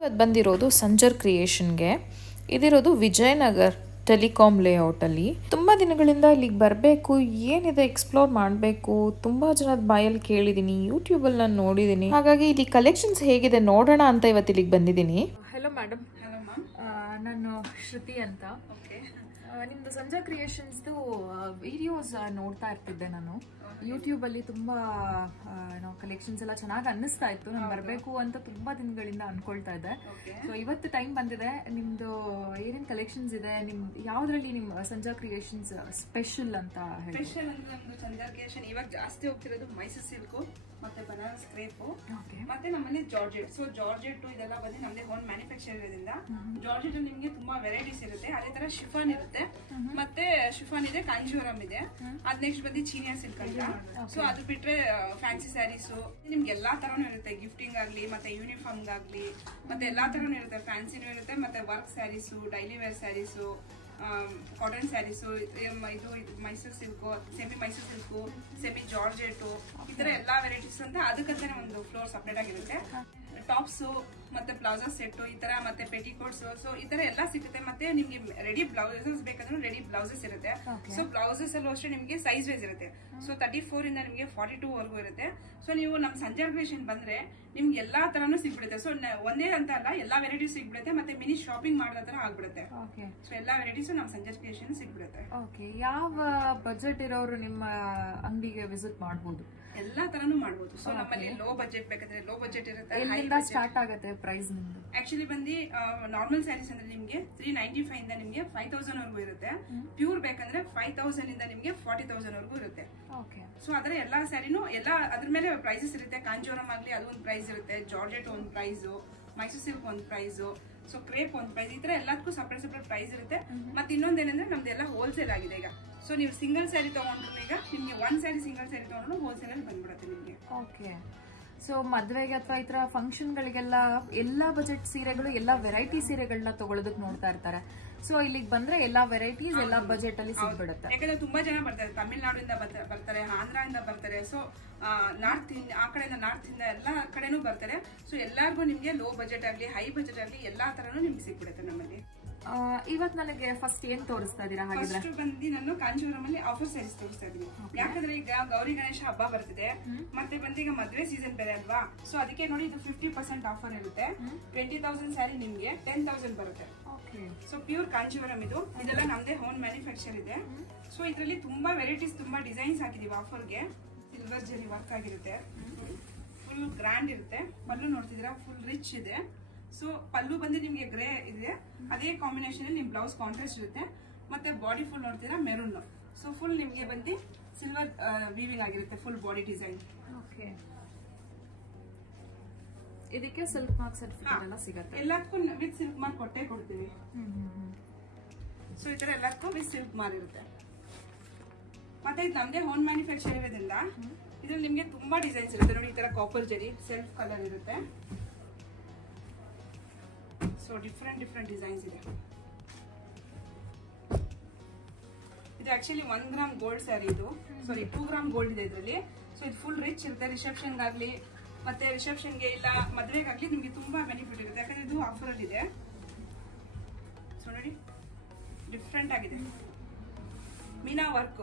ಇವತ್ತು ಬಂದಿರೋದು ಸಂಜರ್ ಕ್ರಿಯೇಷನ್ಗೆ. ಇದಿರೋದು ವಿಜಯನಗರ್ ಟೆಲಿಕಾಂ ಲೇಔಟಲ್ಲಿ. ತುಂಬ ದಿನಗಳಿಂದ ಇಲ್ಲಿಗೆ ಬರಬೇಕು, ಏನಿದೆ ಎಕ್ಸ್ಪ್ಲೋರ್ ಮಾಡಬೇಕು, ತುಂಬ ಜನದ ಬಾಯಲ್ಲಿ ಕೇಳಿದ್ದೀನಿ, ಯೂಟ್ಯೂಬಲ್ಲಿ ನಾನು ನೋಡಿದ್ದೀನಿ. ಹಾಗಾಗಿ ಇಲ್ಲಿ ಕಲೆಕ್ಷನ್ಸ್ ಹೇಗಿದೆ ನೋಡೋಣ ಅಂತ ಇವತ್ತು ಇಲ್ಲಿಗೆ ಬಂದಿದ್ದೀನಿ. Hello madam. Hello ma'am. ನಾನು ಶ್ರುತಿ ಅಂತ. ಓಕೆ. ನಿಮ್ಮದು ಸಂಜರ್ ಕ್ರಿಯೇಷನ್ಸ್ದು ವಿಡಿಯೋಸ್ ನೋಡ್ತಾ ಇರ್ತಿದ್ದೆ ನಾನು ಯೂಟ್ಯೂಬಲ್ಲಿ. ತುಂಬ ಕಲೆಕ್ಷನ್ಸ್ ಎಲ್ಲ ಚೆನ್ನಾಗಿ ಅನ್ನಿಸ್ತಾ ಇತ್ತು. ನಾನು ಬರಬೇಕು ಅಂತ ತುಂಬ ದಿನಗಳಿಂದ ಅನ್ಕೊಳ್ತಾ ಇದ್ದೆ. ಸೊ ಇವತ್ತು ಟೈಮ್ ಬಂದಿದೆ. ನಿಮ್ಮದು ಏನೇನು ಕಲೆಕ್ಷನ್ಸ್ ಇದೆ, ಯಾವುದ್ರಲ್ಲಿ ನಿಮ್ಮ ಸಂಜರ್ ಕ್ರಿಯೇಷನ್ಸ್ ಸ್ಪೆಷಲ್ ಅಂತ ಹೇಳಿ? ಸ್ಪೆಷಲ್ ಅಂದ್ರೆ ನಮ್ದು ಸಂಜರ್ ಕ್ರಿಯೇಷನ್ ಇವಾಗ ಜಾಸ್ತಿ ಹೋಗ್ತಿರೋದು ಮೈಸೂರು ಸಿಲ್ಕು ಮತ್ತೆ ಬನಾರಸ್ ಕ್ರೇಪು ಮತ್ತೆ ನಮ್ಮಲ್ಲಿ ಜಾರ್ಜೆಟ್. ಸೊ ಜಾರ್ಜೆಟ್ ಇದೆಲ್ಲ ಬಂದು ನಮ್ದೇ ಓನ್ ಮ್ಯಾನುಫ್ಯಾಕ್ಚರ್ ಇರೋದ್ರಿಂದ ಜಾರ್ಜೆಟ್ ಅಲ್ಲಿ ನಿಮ್ಗೆ ತುಂಬಾ ವೆರೈಟೀಸ್ ಇರುತ್ತೆ. ಅದೇ ತರ ಶಿಫಾನ್ ಇರುತ್ತೆ, ಮತ್ತೆ ಶಿಫಾನ್ ಇದೆ, ಕಾಂಜೀವರಂ ಇದೆ. ಅದ್ ನೆಕ್ಸ್ಟ್ ಬಂದು ಚೀನಿಯಾ ಸಿಲ್ಕ್ ಅಂತ. ಸೊ ಅದು ಬಿಟ್ರೆ ಫ್ಯಾನ್ಸಿ ಸ್ಯಾರೀಸ್ ನಿಮ್ಗೆ ಎಲ್ಲಾ ತರನು ಇರುತ್ತೆ. ಗಿಫ್ಟಿಂಗ್ ಆಗ್ಲಿ ಮತ್ತೆ ಯೂನಿಫಾರ್ಮ್ ಆಗ್ಲಿ ಮತ್ತೆ ಎಲ್ಲಾ ತರನು ಇರುತ್ತೆ. ಫ್ಯಾನ್ಸಿನೂ ಇರುತ್ತೆ, ಮತ್ತೆ work sarees, daily wear sarees, cotton sarees, ಇದು Mysore silk, semi Mysore silk, semi georgette, ಈ ತರ ಎಲ್ಲಾ ವೆರೈಟೀಸ್ ಅಂತ ಅದಕ್ಕಂತಾನೆ ಒಂದು ಫ್ಲೋರ್ ಸಪ್ರೇಟ್ ಆಗಿರುತ್ತೆ. ಟಾಪ್ಸು ಮತ್ತೆ ಪ್ಲಾಜಾ ಸೆಟ್ ಈ ತರ ಮತ್ತೆ ಪೆಟಿಕೋಟ್ಸ್, ಸೊ ಈ ತರ ಎಲ್ಲ ಸಿಗುತ್ತೆ. ಮತ್ತೆ ನಿಮ್ಗೆ ರೆಡಿ ಬ್ಲೌಸಸ್ ಬೇಕಂದ್ರೆ ರೆಡಿ ಬ್ಲೌಸಸ್ ಇರುತ್ತೆ. ಸೊ ಬ್ಲೌಸಸ್ ಅಲ್ಲೂ ಅಷ್ಟೇ ನಿಮ್ಗೆ ಸೈಜ್ ವೈಸ್ ಇರುತ್ತೆ. ಸೊ 34 ಇಂದ ನಿಮ್ಗೆ 42 ವರೆಗೂ ಇರುತ್ತೆ. ಸೊ ನೀವು ನಮ್ ಸಂಜರ್ ಕ್ರಿಯೇಷನ್ ಬಂದ್ರೆ ನಿಮ್ಗೆ ಎಲ್ಲಾ ತರಾನು ಸಿಗ್ಬಿಡುತ್ತೆ. ಸೊ ಒಂದೇ ಅಂತ ಅಲ್ಲ, ಎಲ್ಲಾ ವೆರೈಟೀಸ್ ಸಿಗ್ಬಿಡುತ್ತೆ. ಮತ್ತೆ ಮಿನಿ ಶಾಪಿಂಗ್ ಮಾಡೋ ತರ ಆಗ್ಬಿಡುತ್ತೆ. ಸೊ ಎಲ್ಲಾ ವೆರೈಟೀಸ್ ನಮ್ ಸಂಜರ್ ಕ್ರಿಯೇಷನ್ ಸಿಗ್ಬಿಡುತ್ತೆ. ಯಾವ ಬಜೆಟ್ ಇರೋರು ನಿಮ್ಮ ಅಂಗಡಿಗೆ ವಿಸಿಟ್ ಮಾಡಬಹುದು? ಎಲ್ಲಾ ತರಾನು ಮಾಡಬಹುದು. ಸೊ ನಮ್ಮಲ್ಲಿ ಲೋ ಬಜೆಟ್ ಬೇಕಾದ್ರೆ ಲೋ ಬಜೆಟ್ ಇರುತ್ತೆ. ಸ್ಟಾರ್ಟ್ ಆಗುತ್ತೆ ಪ್ರೈಸ್ ನಿಮ್ದು? ಆಕ್ಚುಲಿ ಬಂದು ನಾರ್ಮಲ್ ಸ್ಯಾರೀಸ್ ಅಂದ್ರೆ ನಿಮ್ಗೆ 395 ಇಂದ ನಿಮ್ಗೆ 5000 ವರೆಗೂ ಇರುತ್ತೆ. ಪ್ಯೂರ್ ಬೇಕಂದ್ರೆ 5000 ಇಂದ ನಿಮ್ಗೆ 40,000 ವರೆಗೂ ಇರುತ್ತೆ. ಸೊ ಅದರ ಎಲ್ಲಾ ಸ್ಯಾರಿನೂ ಎಲ್ಲ ಅದ್ರ ಮೇಲೆ ಪ್ರೈಸಸ್ ಇರುತ್ತೆ. ಕಾಂಜೀವರಂ ಆಗ್ಲಿ ಅದು ಒಂದು ಪ್ರೈಸ್ ಇರುತ್ತೆ, ಜಾರ್ಜೆಟ್ ಒಂದು ಪ್ರೈಸ್, ಮೈಸೂರು ಸಿಲ್ಕ್ ಒಂದು ಪ್ರೈಸ್, ಸೊ ಕ್ರೇಪ್ ಒಂದು ಪ್ರೈಸ್, ಈ ತರ ಎಲ್ಲದಕ್ಕೂ ಸಪರೇಟ್ ಸಪರೇಟ್ ಪ್ರೈಸ್ ಇರುತ್ತೆ. ಮತ್ತೆ ಇನ್ನೊಂದೇನಂದ್ರೆ ನಮ್ದೆಲ್ಲ ಹೋಲ್ಸೇಲ್ ಆಗಿದೆ ಈಗ. ಸೊ ನೀವು ಸಿಂಗಲ್ ಸ್ಯಾರಿ ತಗೊಂಡ್ರು ಈಗ ನಿಮ್ಗೆ ಒಂದ್ ಸ್ಯಾರಿ ಸಿಂಗಲ್ ಸ್ಯಾರಿ ತಗೊಂಡ್ರು ಹೋಲ್ಸೇಲ್ ಅಲ್ಲಿ ಬಂದ್ಬಿಡುತ್ತೆ ನಿಮ್ಗೆ. ಓಕೆ. ಸೊ ಮದ್ವೆಗೆ ಅಥವಾ ಈ ತರ ಫಂಕ್ಷನ್ ಗಳಿಗೆಲ್ಲ ಎಲ್ಲಾ ಬಜೆಟ್ ಸೀರೆಗಳು, ಎಲ್ಲಾ ವೆರೈಟಿ ಸೀರೆಗಳನ್ನ ತಗೊಳ್ಳೋದಕ್ಕೆ ನೋಡ್ತಾ ಇರ್ತಾರೆ. ಸೊ ಇಲ್ಲಿಗೆ ಬಂದ್ರೆ ಎಲ್ಲಾ ವೆರೈಟೀಸ್ ಎಲ್ಲಾ ಬಜೆಟ್ ಅಲ್ಲಿ ಸಿಗ್ಬಿಡುತ್ತೆ. ಯಾಕಂದ್ರೆ ತುಂಬಾ ಜನ ಬರ್ತಾರೆ, ತಮಿಳ್ನಾಡಿಂದ ಬರ್ತಾರೆ, ಆಂಧ್ರದಿಂದ ಬರ್ತಾರೆ, ಸೊ ನಾರ್ತ್ ಆ ಕಡೆಯಿಂದ ನಾರ್ತ್ ಇಂದ ಎಲ್ಲಾ ಕಡೆನೂ ಬರ್ತಾರೆ. ಸೊ ಎಲ್ಲಾರ್ಗು ನಿಮ್ಗೆ ಲೋ ಬಜೆಟ್ ಆಗ್ಲಿ ಹೈ ಬಜೆಟ್ ಆಗ್ಲಿ ಎಲ್ಲಾ ತರನು ನಿಮ್ಗೆ ಸಿಗ್ಬಿಡುತ್ತೆ ನಮ್ಮಲ್ಲಿ. ಇವತ್ ನನಗೆ ಫಸ್ಟ್ ಏನ್ ತೋರಿಸ್ತಾ ಇದೀರಾ? ಹಾಗಿದ್ರೆ ಫಸ್ಟ್ ಬಂದು ನಾನು ಕಾಂಜೀವರಂ ಅಲ್ಲಿ ಆಫರ್ ಸ್ಯಾರೀಸ್ ತೋರಿಸ್ತಾ ಇದೀನಿ. ಯಾಕಂದ್ರೆ ಈಗ ಗೌರಿ ಗಣೇಶ ಹಬ್ಬ ಬರ್ತಿದೆ, ಮತ್ತೆ ಬಂದು ಈಗ ಮದ್ವೆ ಸೀಸನ್ ಬೇರೆ ಅಲ್ವಾ. ಸೊ ಅದಕ್ಕೆ ನೋಡಿ ಇದು 50% ಆಫರ್ ಇರುತ್ತೆ. 20,000 ಸ್ಯಾರಿ ನಿಮ್ಗೆ 10,000 ಬರುತ್ತೆ. ಸೊ ಪ್ಯೂರ್ ಕಾಂಜೀವರಂ ಇದೆಲ್ಲ ನಮ್ದೇ ಹೋನ್ ಮ್ಯಾನುಫ್ಯಾಕ್ಚರ್ ಇದೆ. ಸೊ ಇದರಲ್ಲಿ ತುಂಬಾ ವೆರೈಟೀಸ್, ತುಂಬಾ ಡಿಸೈನ್ಸ್ ಹಾಕಿದೀವಿ ಆಫರ್ಗೆ. ಸಿಲ್ವರ್ ಜರಿ ವರ್ಕ್ ಆಗಿರುತ್ತೆ, ಫುಲ್ ಗ್ರ್ಯಾಂಡ್ ಇರುತ್ತೆ. ಪಲ್ಲು ನೋಡ್ತಿದ್ದೀರಾ ಫುಲ್ ರಿಚ್ ಇದೆ. ಸೊ ಪಲ್ಲು ಬಂದು ನಿಮ್ಗೆ ಗ್ರೇ ಇದೆ, ಅದೇ ಕಾಂಬಿನೇಷನ್ ನಿಮ್ ಬ್ಲೌಸ್ ಕಾಂಟ್ರಾಸ್ಟ್ ಇರುತ್ತೆ. ಮತ್ತೆ ಬಾಡಿ ಫುಲ್ ನೋಡ್ತೀರಾ ಮೆರೂನ್. ಸೊ ಫುಲ್ ನಿಮ್ಗೆ ಬಂದು ಸಿಲ್ವರ್ ವೀವಿಂಗ್ ಆಗಿರುತ್ತೆ, ಫುಲ್ ಬಾಡಿ ಡಿಸೈನ್. ಇದಕ್ಕೆ ಸಿಲ್ಕ್ ಮಾರ್ಕ್ ಸರ್ಟಿಫಿಕೇಟ್ ಎಲ್ಲ ಸಿಗುತ್ತೆ. ಎಲ್ಲದಕ್ಕೂ ವಿತ್ ಸಿಲ್ಕ್ ಮಾರ್ಕ್ ಕೊಟ್ಟೆ ಕೊಡ್ತೀವಿ. ಸೊ ಈ ತರ ಎಲ್ಲದಕ್ಕೂ ವಿತ್ ಸಿಲ್ಕ್ ಮಾರ್ಕ್ ಇರುತ್ತೆ. ಮತ್ತೆ ಇದು ನಮ್ದೇ ಹೋನ್ ಮ್ಯಾನುಫ್ಯಾಕ್ಚರ್ ಇರೋದ್ರಿಂದ ಇದ್ರಲ್ಲಿ ನಿಮ್ಗೆ ತುಂಬಾ ಡಿಸೈನ್ಸ್ ಇರುತ್ತೆ. ನೋಡಿ ಈ ತರ ಕಾಪರ್ ಜರಿ ಸೆಲ್ಫ್ ಕಲರ್ ಇರುತ್ತೆ. ಸೊ ಡಿಫ್ರೆಂಟ್ ಡಿಸೈನ್ಸ್ ಇದೆ. ಇದು ಆಕ್ಚುಲಿ 1 ಗ್ರಾಮ್ ಗೋಲ್ಡ್ ಸ್ಯಾರಿ, ಇದು ಸಾರಿ 2 ಗ್ರಾಮ್ ಗೋಲ್ಡ್ ಇದೆ ಇದರಲ್ಲಿ. ಸೊ ಇದು ಫುಲ್ ರಿಚ್ ಇರುತ್ತೆ. ರಿಸೆಪ್ಷನ್ ಆಗ್ಲಿ ಮತ್ತೆ ರಿಸೆಪ್ಷನ್ಗೆ ಇಲ್ಲ ಮದ್ವೆಗಾಗ್ಲಿ ನಿಮ್ಗೆ ತುಂಬಾ ಬೆನಿಫಿಟ್ ಇರುತ್ತೆ. ಯಾಕಂದ್ರೆ ಇದು ಆಫರ್ ಅಲ್ಲಿ ಇದೆ. ಸೊ ನೋಡಿ ಡಿಫ್ರೆಂಟ್ ಆಗಿದೆ. ಮೀನಾ ವರ್ಕ್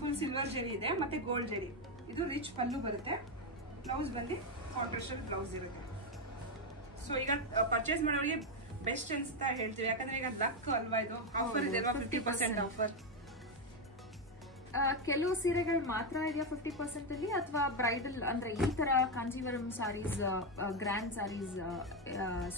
ಫುಲ್ ಸಿಲ್ವರ್ ಜರಿ ಇದೆ, ಮತ್ತೆ ಗೋಲ್ಡ್ ಜರಿ. ಇದು ರಿಚ್ ಪಲ್ಲು ಬರುತ್ತೆ. ಬ್ಲೌಸ್ ಬಂದು ಕಾಂಟ್ರಾಸ್ಟ್ ಬ್ಲೌಸ್ ಇರುತ್ತೆ. ಸೊ ಈಗ ಪರ್ಚೇಸ್ ಮಾಡೋರಿಗೆ ಬೆಸ್ಟ್ ಅನ್ಸ್ತಾ ಹೇಳ್ತೀವಿ. ಯಾಕಂದ್ರೆ ಈಗ ಲಕ್ ಅಲ್ವಾ, ಇದು ಆಫರ್ ಇದೆ ಅಲ್ವಾ, 50% ಆಫರ್. ಕೆಲವು ಸೀರೆಗಳು ಮಾತ್ರ ಇದೆಯಾ 50% ಅಲ್ಲಿ, ಅಥವಾ ಬ್ರೈಡಲ್ ಅಂದ್ರೆ ಈ ತರ ಕಾಂಜೀವರಂ ಸಾರೀಸ್, ಗ್ರ್ಯಾಂಡ್ ಸಾರೀಸ್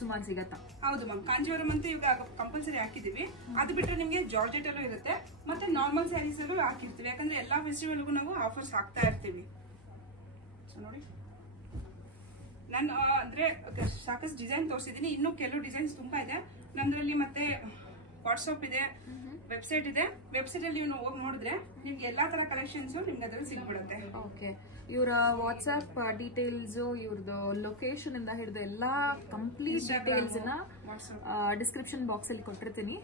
ಸುಮಾರು ಸಿಗತ್ತಾ? ಹೌದು ಮ್ಯಾಮ್, ಕಾಂಜೀವರಂ ಅಂತ ಇವಾಗ ಕಂಪಲ್ಸರಿ ಹಾಕಿದೀವಿ. ಅದು ಬಿಟ್ಟರೆ ನಿಮ್ಗೆ ಜಾರ್ಜೆಟ್ ಅಲ್ಲೂ ಇರುತ್ತೆ, ಮತ್ತೆ ನಾರ್ಮಲ್ ಸ್ಯಾರೀಸ್ ಅಲ್ಲೂ ಹಾಕಿರ್ತೀವಿ. ಯಾಕಂದ್ರೆ ಎಲ್ಲಾ ಫೆಸ್ಟಿವಲ್ಗೂ ನಾವು ಆಫರ್ಸ್ ಹಾಕ್ತಾ ಇರ್ತೀವಿ. ಸೊ ನೋಡಿ ನಾನು ಅಂದ್ರೆ ಸಾಕಷ್ಟು ಡಿಸೈನ್ ತೋರಿಸಿದೀನಿ. ಇನ್ನು ಕೆಲವು ಡಿಸೈನ್ಸ್ ತುಂಬಾ ಇದೆ ನಮ್ದ್ರಲ್ಲಿ. ಮತ್ತೆ ವಾಟ್ಸ್ಆಪ್ ಇದೆ, ವೆಬ್ಸೈಟ್ ಇದೆ. ವೆಬ್ಸೈಟ್ ಅಲ್ಲಿ ನೀವು ಹೋಗಿ ನೋಡಿದ್ರೆ ನಿಮ್ಗೆ ಎಲ್ಲಾ ತರ ಕಲೆಕ್ಷನ್ಸ್ ನಿಮ್ಗೆ ಅದ್ರಲ್ಲಿ ಸಿಗ್ಬಿಡುತ್ತೆ. ಓಕೆ. ಇವರ ವಾಟ್ಸ್ಆಪ್ ಡೀಟೇಲ್ಸ್, ಇವ್ರದ್ದು ಲೊಕೇಶನ್ ಇಂದ ಹಿಡಿದು ಎಲ್ಲಾ ಕಂಪ್ಲೀಟ್ ಡೀಟೇಲ್ಸ್ ನ ಡಿಸ್ಕ್ರಿಪ್ಷನ್ ಬಾಕ್ಸ್ ಅಲ್ಲಿ ಕೊಟ್ಟಿರ್ತೀನಿ.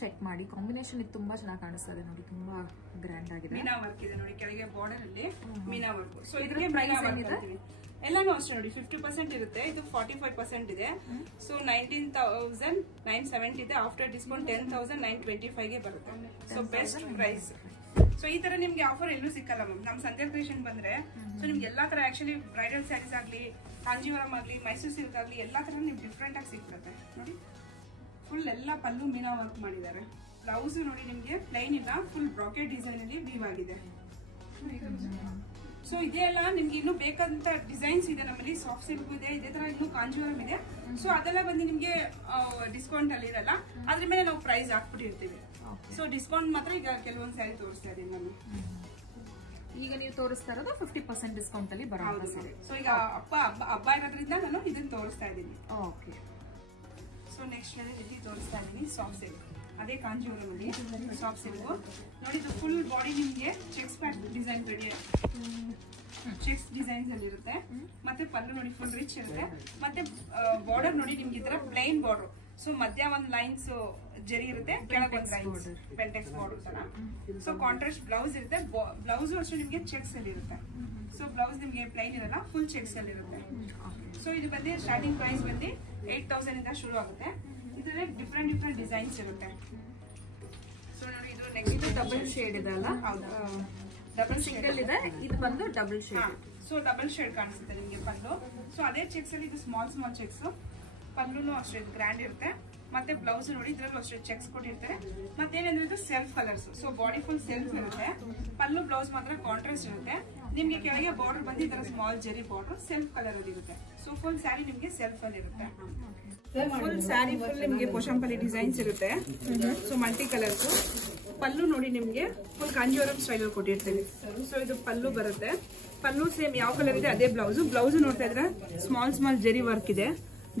ಚೆಕ್ ಮಾಡಿ. ಕಾಂಬಿನೇಷನ್ ಇದು ತುಂಬಾ ಚೆನ್ನಾಗಿ ಕಾಣಿಸ್ತಾ ಇದೆ ನೋಡಿ, ತುಂಬಾ ಗ್ರ್ಯಾಂಡ್ ಆಗಿದೆ. ಮೀನಾ ವರ್ಕ್ ಇದೆ ನೋಡಿ, ಕೆಳಗೆ ಬಾರ್ಡರ್ ಅಲ್ಲಿ ಮೀನಾ ವರ್ಕ್. ಸೊ ಇದಕ್ಕೆ ಪ್ರೈಸ್ ಏನಿದೆ? ಎಲ್ಲಾನು ಅಷ್ಟೇ ನೋಡಿ 50% ಇರುತ್ತೆ. ಇದು 45% ಇದೆ. ಸೊ 19,970 ಇದೆ. ಆಫ್ಟರ್ ಡಿಸ್ಕೌಂಟ್ 10,925 ಗೆ ಬರುತ್ತೆ. So best price. ಸೊ ಈ ತರ ನಿಮ್ಗೆ ಆಫರ್ ಎಲ್ಲೂ ಸಿಕ್ಕಲ್ಲ ಮ್ಯಾಮ್. ನಮ್ ಸಂಧ್ಯಾ ಕ್ರಿಯೇಷನ್ ಬಂದ್ರೆ ಸೊ ನಿಮ್ಗೆ ಎಲ್ಲಾ ತರ ಆಕ್ಚುಲಿ ಬ್ರೈಡಲ್ ಸ್ಯಾರೀಸ್ ಆಗ್ಲಿ, ಕಾಂಜೀವರಂ ಆಗ್ಲಿ, ಮೈಸೂರು ಸಿಲ್ಕ್ ಆಗ್ಲಿ ಎಲ್ಲಾ ತರ ನಿಮ್ಗೆ ಡಿಫ್ರೆಂಟ್ ಆಗಿ ಸಿಗ್ತದೆ ನೋಡಿ. ಫುಲ್ ಎಲ್ಲ ಪಲ್ಲು ಮೀನಾ ವರ್ಕ್ ಮಾಡಿದ್ದಾರೆ. ಬ್ಲೌಸ್ ನೋಡಿ ನಿಮ್ಗೆ ಪ್ಲೈನ್ ಇಲ್ಲ, ಫುಲ್ ಬ್ರಾಕೆಟ್ ಡಿಸೈನ್ ಅಲ್ಲಿ ವೀವ್ ಆಗಿದೆ. ಸೊ ಇದೇ ಎಲ್ಲ ನಿಮ್ಗೆ ಇನ್ನೂ ಬೇಕಾದಂತ ಡಿಸೈನ್ಸ್ ಇದೆ ನಮ್ಮಲ್ಲಿ. ಸಾಫ್ಟ್ ಸಿಲ್ಕ್ ಇದೆ, ಇದೇ ತರ ಇನ್ನೂ ಕಾಂಜೀವರಂ ಇದೆ. ಸೊ ಅದೆಲ್ಲ ಬಂದು ನಿಮ್ಗೆ ಡಿಸ್ಕೌಂಟ್ ಅಲ್ಲಿ ಇರಲ್ಲ, ಅದ್ರ ಮೇಲೆ ನಾವು ಪ್ರೈಸ್ ಹಾಕ್ಬಿಟ್ಟಿರ್ತೀವಿ. ಸೊ ಡಿಸ್ಕೌಂಟ್ ಮಾತ್ರ ಈಗ ಕೆಲವೊಂದು ಸ್ಯಾರಿ ತೋರಿಸ್ತಾ ಇದೀನಿ ನಾನು. ಈಗ ನೀವು ತೋರಿಸ್ತಾ ಇರೋದು 50% ಡಿಸ್ಕೌಂಟ್ ಅಲ್ಲಿ ಬರೋದು. ಸೊ ಈಗ ಹಬ್ಬ ಇರೋದ್ರಿಂದ ನಾನು ಇದನ್ನ ತೋರಿಸ್ತಾ ಇದ್ದೀನಿ. ಓಕೆ. ಸೊ ನೆಕ್ಸ್ಟ್ ಇಲ್ಲಿ ತೋರಿಸ್ತಾ ಇದೀನಿ ಸಾಫ್ಟ್ ಸಿಲ್ಕ್. ಅದೇ ಕಾಂಜೀವರಂ ಅಲ್ಲಿ ಸಾಫ್ಟ್ ಸಿಲ್ಕ್ ನೋಡಿ. ಇದು ಫುಲ್ ಬಾಡಿ ನಿಮ್ಗೆ ಚೆಕ್ಸ್ ಪ್ಯಾಟ್ ಡಿಸೈನ್ ರೆಡಿ, ಚೆಕ್ಸ್ ಡಿಸೈನ್ಸ್ ಅಲ್ಲಿ ಇರುತ್ತೆ. ಮತ್ತೆ ಪಲ್ಲು ನೋಡಿ ಫುಲ್ ರಿಚ್ ಇರುತ್ತೆ. ಮತ್ತೆ ಬಾರ್ಡರ್ ನೋಡಿ ನಿಮ್ಗೆ ಈ ತರ ಪ್ಲೈನ್ ಬಾರ್ಡರ್. ಸೊ ಮಧ್ಯ ಒಂದ್ ಲೈನ್ಸ್ ಜರಿ ಇರುತ್ತೆ, ಕೆಳಗೆ ಒಂದ್ ಲೈನ್ಸ್ ಪೆಂಟೆಕ್ಸ್ ಬಾರ್ಡರ್ ತರ. ಸೊ ಕಾಂಟ್ರಾಸ್ಟ್ ಬ್ಲೌಸ್ ಇರುತ್ತೆ. ಬ್ಲೌಸ್ ಅಷ್ಟೇ ನಿಮ್ಗೆ ಚೆಕ್ಸ್ ಅಲ್ಲಿ ಇರುತ್ತೆ. ಸೊ ಬ್ಲೌಸ್ ನಿಮ್ಗೆ ಪ್ಲೈನ್ ಇರಲ್ಲ, ಫುಲ್ ಚೆಕ್ಸ್ ಅಲ್ಲಿ ಇರುತ್ತೆ. ಸೊ ಇದು ಬಂದು ಸ್ಟಾರ್ಟಿಂಗ್ ಪ್ರೈಸ್ ಬಂದು 8,000 ಇಂದ ಶುರು ಆಗುತ್ತೆ. ಇದರಲ್ಲಿ ಡಿಫ್ರೆಂಟ್ ಡಿಸೈನ್ಸ್ ಇರುತ್ತೆ. ಸೊ ನೋಡಿ ಇದು ನೆಕ್ಸ್ಟ್ ಡಬಲ್ ಶೇಡ್ ಇದೆ ಅಲ್ಲ? ಹೌದು, ಡಬಲ್ ಸಿಂಗಲ್ ಇದೆ, ಇದು ಬಂದು double shade. So double shade ಕಾಣಿಸುತ್ತೆ ನಿಮ್ಗೆ ಪಲ್ಲು. ಸೊ ಅದೇ ಚೆಕ್ಸ್ ಅಲ್ಲಿ ಇದು ಸ್ಮಾಲ್ ಚೆಕ್ಸ್. ಪಲ್ಲುನು ಅಷ್ಟೇ ಗ್ರ್ಯಾಂಡ್ ಇರುತ್ತೆ. ಮತ್ತೆ ಬ್ಲೌಸ್ ನೋಡಿ ಇದ್ರಲ್ಲೂ ಅಷ್ಟೇ ಚೆಕ್ಸ್ ಕೊಟ್ಟಿರ್ತಾರೆ. ಮತ್ತೇನಂದ್ರೆ ಇದು self colours. So body full self ಇರುತ್ತೆ. ಪಲ್ಲು ಬ್ಲೌಸ್ ಮಾತ್ರ ಕಾಂಟ್ರಾಸ್ಟ್ ಇರುತ್ತೆ. ನಿಮ್ಗೆ ಕೆಳಗೆ ಬಾರ್ಡರ್ ಬಂದು ಈ ತರ ಸ್ಮಾಲ್ ಜರಿ ಬಾರ್ಡರ್ ಸೆಲ್ಫ್ ಕಲರ್ ಅಲ್ಲಿ ಇರುತ್ತೆ. ಸೊ ಫುಲ್ ಸ್ಯಾರಿ ನಿಮ್ಗೆ ಸೆಲ್ಫ್ ಅಲ್ಲಿ ಇರುತ್ತೆ. ಫುಲ್ ಸ್ಯಾರಿ ಫುಲ್ ನಿಮ್ಗೆ ಪೋಷಂಪಲ್ಲಿ ಡಿಸೈನ್ಸ್ ಇರುತ್ತೆ. So multi colours. ಪಲ್ಲು ನೋಡಿ ನಿಮ್ಗೆ ಫುಲ್ ಕಾಂಜೀವರಂ ಸ್ಟೈಲ್ ಅಲ್ಲಿ ಕೊಟ್ಟಿರ್ತೀವಿ. ಸೊ ಇದು ಪಲ್ಲು ಬರುತ್ತೆ. ಪಲ್ಲು ಸೇಮ್ ಯಾವ ಕಲರ್ ಇದೆ ಅದೇ ಬ್ಲೌಸ್ ನೋಡ್ತಾ ಇದ್ರೆ ಸ್ಮಾಲ್ ಜರಿ ವರ್ಕ್ ಇದೆ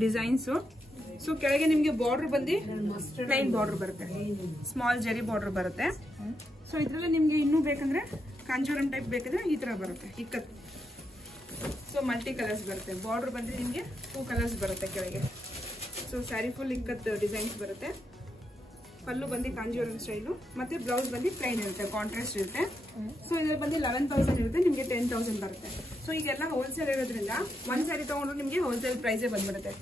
ಡಿಸೈನ್ಸ್. ಸೊ ಕೆಳಗೆ ನಿಮ್ಗೆ ಬಾರ್ಡರ್ ಬಂದು ಪ್ಲೈನ್ ಬಾರ್ಡರ್ ಬರುತ್ತೆ, ಸ್ಮಾಲ್ ಜರಿ ಬಾರ್ಡರ್ ಬರುತ್ತೆ. ಸೊ ಇದ್ರಲ್ಲಿ ನಿಮ್ಗೆ ಇನ್ನೂ ಬೇಕಂದ್ರೆ ಕಾಂಜೀವರಂ ಟೈಪ್ ಬೇಕಂದ್ರೆ ಈ ತರ ಬರುತ್ತೆ ಇಕ್ಕತ್. ಸೊ ಮಲ್ಟಿ ಕಲರ್ಸ್ ಬರುತ್ತೆ. ಬಾರ್ಡರ್ ಬಂದ್ರೆ ನಿಮ್ಗೆ 2 ಕಲರ್ಸ್ ಬರುತ್ತೆ ಕೆಳಗೆ. So sari full ikat designs ಬರುತ್ತೆ. ಪಲ್ಲು ಬಂದು ಕಾಂಜೀವರಂ ಸ್ಟೈಲು. ಮತ್ತೆ ಬ್ಲೌಸ್ ಬಂದು ಪ್ಲೈನ್ ಇರುತ್ತೆ, ಕಾಂಟ್ರಾಸ್ಟ್ ಇರುತ್ತೆ. ಸೊ ಇದ್ರಲ್ಲಿ ಬಂದು 11,000 ಇರುತ್ತೆ, ನಿಮ್ಗೆ 10,000 ಬರುತ್ತೆ. ಸೊ ಈಗೆಲ್ಲ ಹೋಲ್ಸೇಲ್ ಇರೋದ್ರಿಂದ ಒಂದ್ ಸ್ಯಾರಿ ತಗೊಂಡ್ರು ನಿಮ್ಗೆ ಹೋಲ್ಸೇಲ್ ಪ್ರೈಸೇ ಬಂದ್ಬಿಡುತ್ತೆ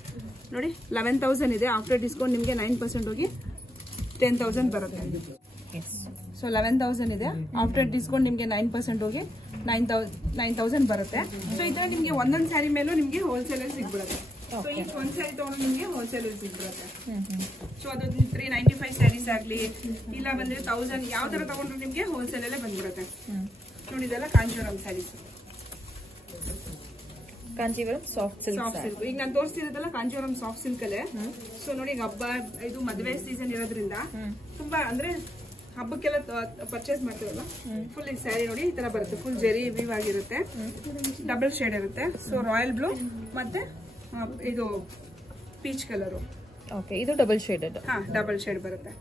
ನೋಡಿ. 11,000 ಇದೆ. ಆಫ್ಟರ್ ಡಿಸ್ಕೌಂಟ್ ನಿಮ್ಗೆ 9% ಹೋಗಿ 10,000 ಬರುತ್ತೆ. ಸೊ 11,000 ಇದೆ. ಆಫ್ಟರ್ ಡಿಸ್ಕೌಂಟ್ ನಿಮ್ಗೆ 9% ಹೋಗಿ 9,000 ಬರುತ್ತೆ. ಸೊ ಇದ್ರೆ ನಿಮ್ಗೆ ಒಂದೊಂದ್ ಸ್ಯಾರಿ ಮೇಲೂ ನಿಮ್ಗೆ ಹೋಲ್ಸೇಲ್ ಅಲ್ಲಿ ಸಿಗ್ಬಿಡುತ್ತೆ. ಸೊ ಈ ಒಂದ್ ಸ್ಯಾರಿ ತಗೊಂಡು ನಿಮ್ಗೆ ಹೋಲ್ಸೇಲ್ ಅಲ್ಲಿ ಸಿಗ್ಬಿಡುತ್ತೆ. ಸೊ ಅದು 395 ಸ್ಯಾರೀಸ್ ಆಗ್ಲಿ ಇಲ್ಲ ಬಂದ್ರೆ 1000 ಯಾವ ತರ ತಗೊಂಡ್ರು ನಿಮ್ಗೆ ಹೋಲ್ಸೇಲ್ ಅಲ್ಲೇ ಬಂದ್ಬಿಡುತ್ತೆ ನೋಡಿ. ಇದೆಲ್ಲ ಕಾಂಜೀವರಂ ಸ್ಯಾರೀಸ್. Kanjeevaram soft silk. ಈಗ ನಾನು ತೋರಿಸ್ತಿರೋದಲ್ಲ ಕಾಂಜೀವರಂ ಸಾಫ್ಟ್ ಸಿಲ್ಕ್ ಅಲ್ಲೇ. ಸೊ ನೋಡಿ ಈಗ ಹಬ್ಬ ಇದು ಮದುವೆ ಸೀಸನ್ ಇರೋದ್ರಿಂದ ತುಂಬಾ ಅಂದ್ರೆ ಹಬ್ಬಕ್ಕೆಲ್ಲ ಪರ್ಚೇಸ್ ಮಾಡ್ತೀವಲ್ಲ, ಫುಲ್ ಈ ಸ್ಯಾರಿ ನೋಡಿ ಈ ತರ ಬರುತ್ತೆ. ಫುಲ್ ಜೆರಿ ವೀವ್ ಆಗಿರುತ್ತೆ. ಡಬಲ್ ಶೇಡ್ ಇರುತ್ತೆ. ಸೊ ರಾಯಲ್ ಬ್ಲೂ ಮತ್ತೆ ಇದು ಪೀಚ್ ಕಲರ್. ಓಕೆ, ಇದು ಡಬಲ್ ಶೇಡ್. ಹಾ, ಡಬಲ್ ಶೇಡ್ ಬರುತ್ತೆ.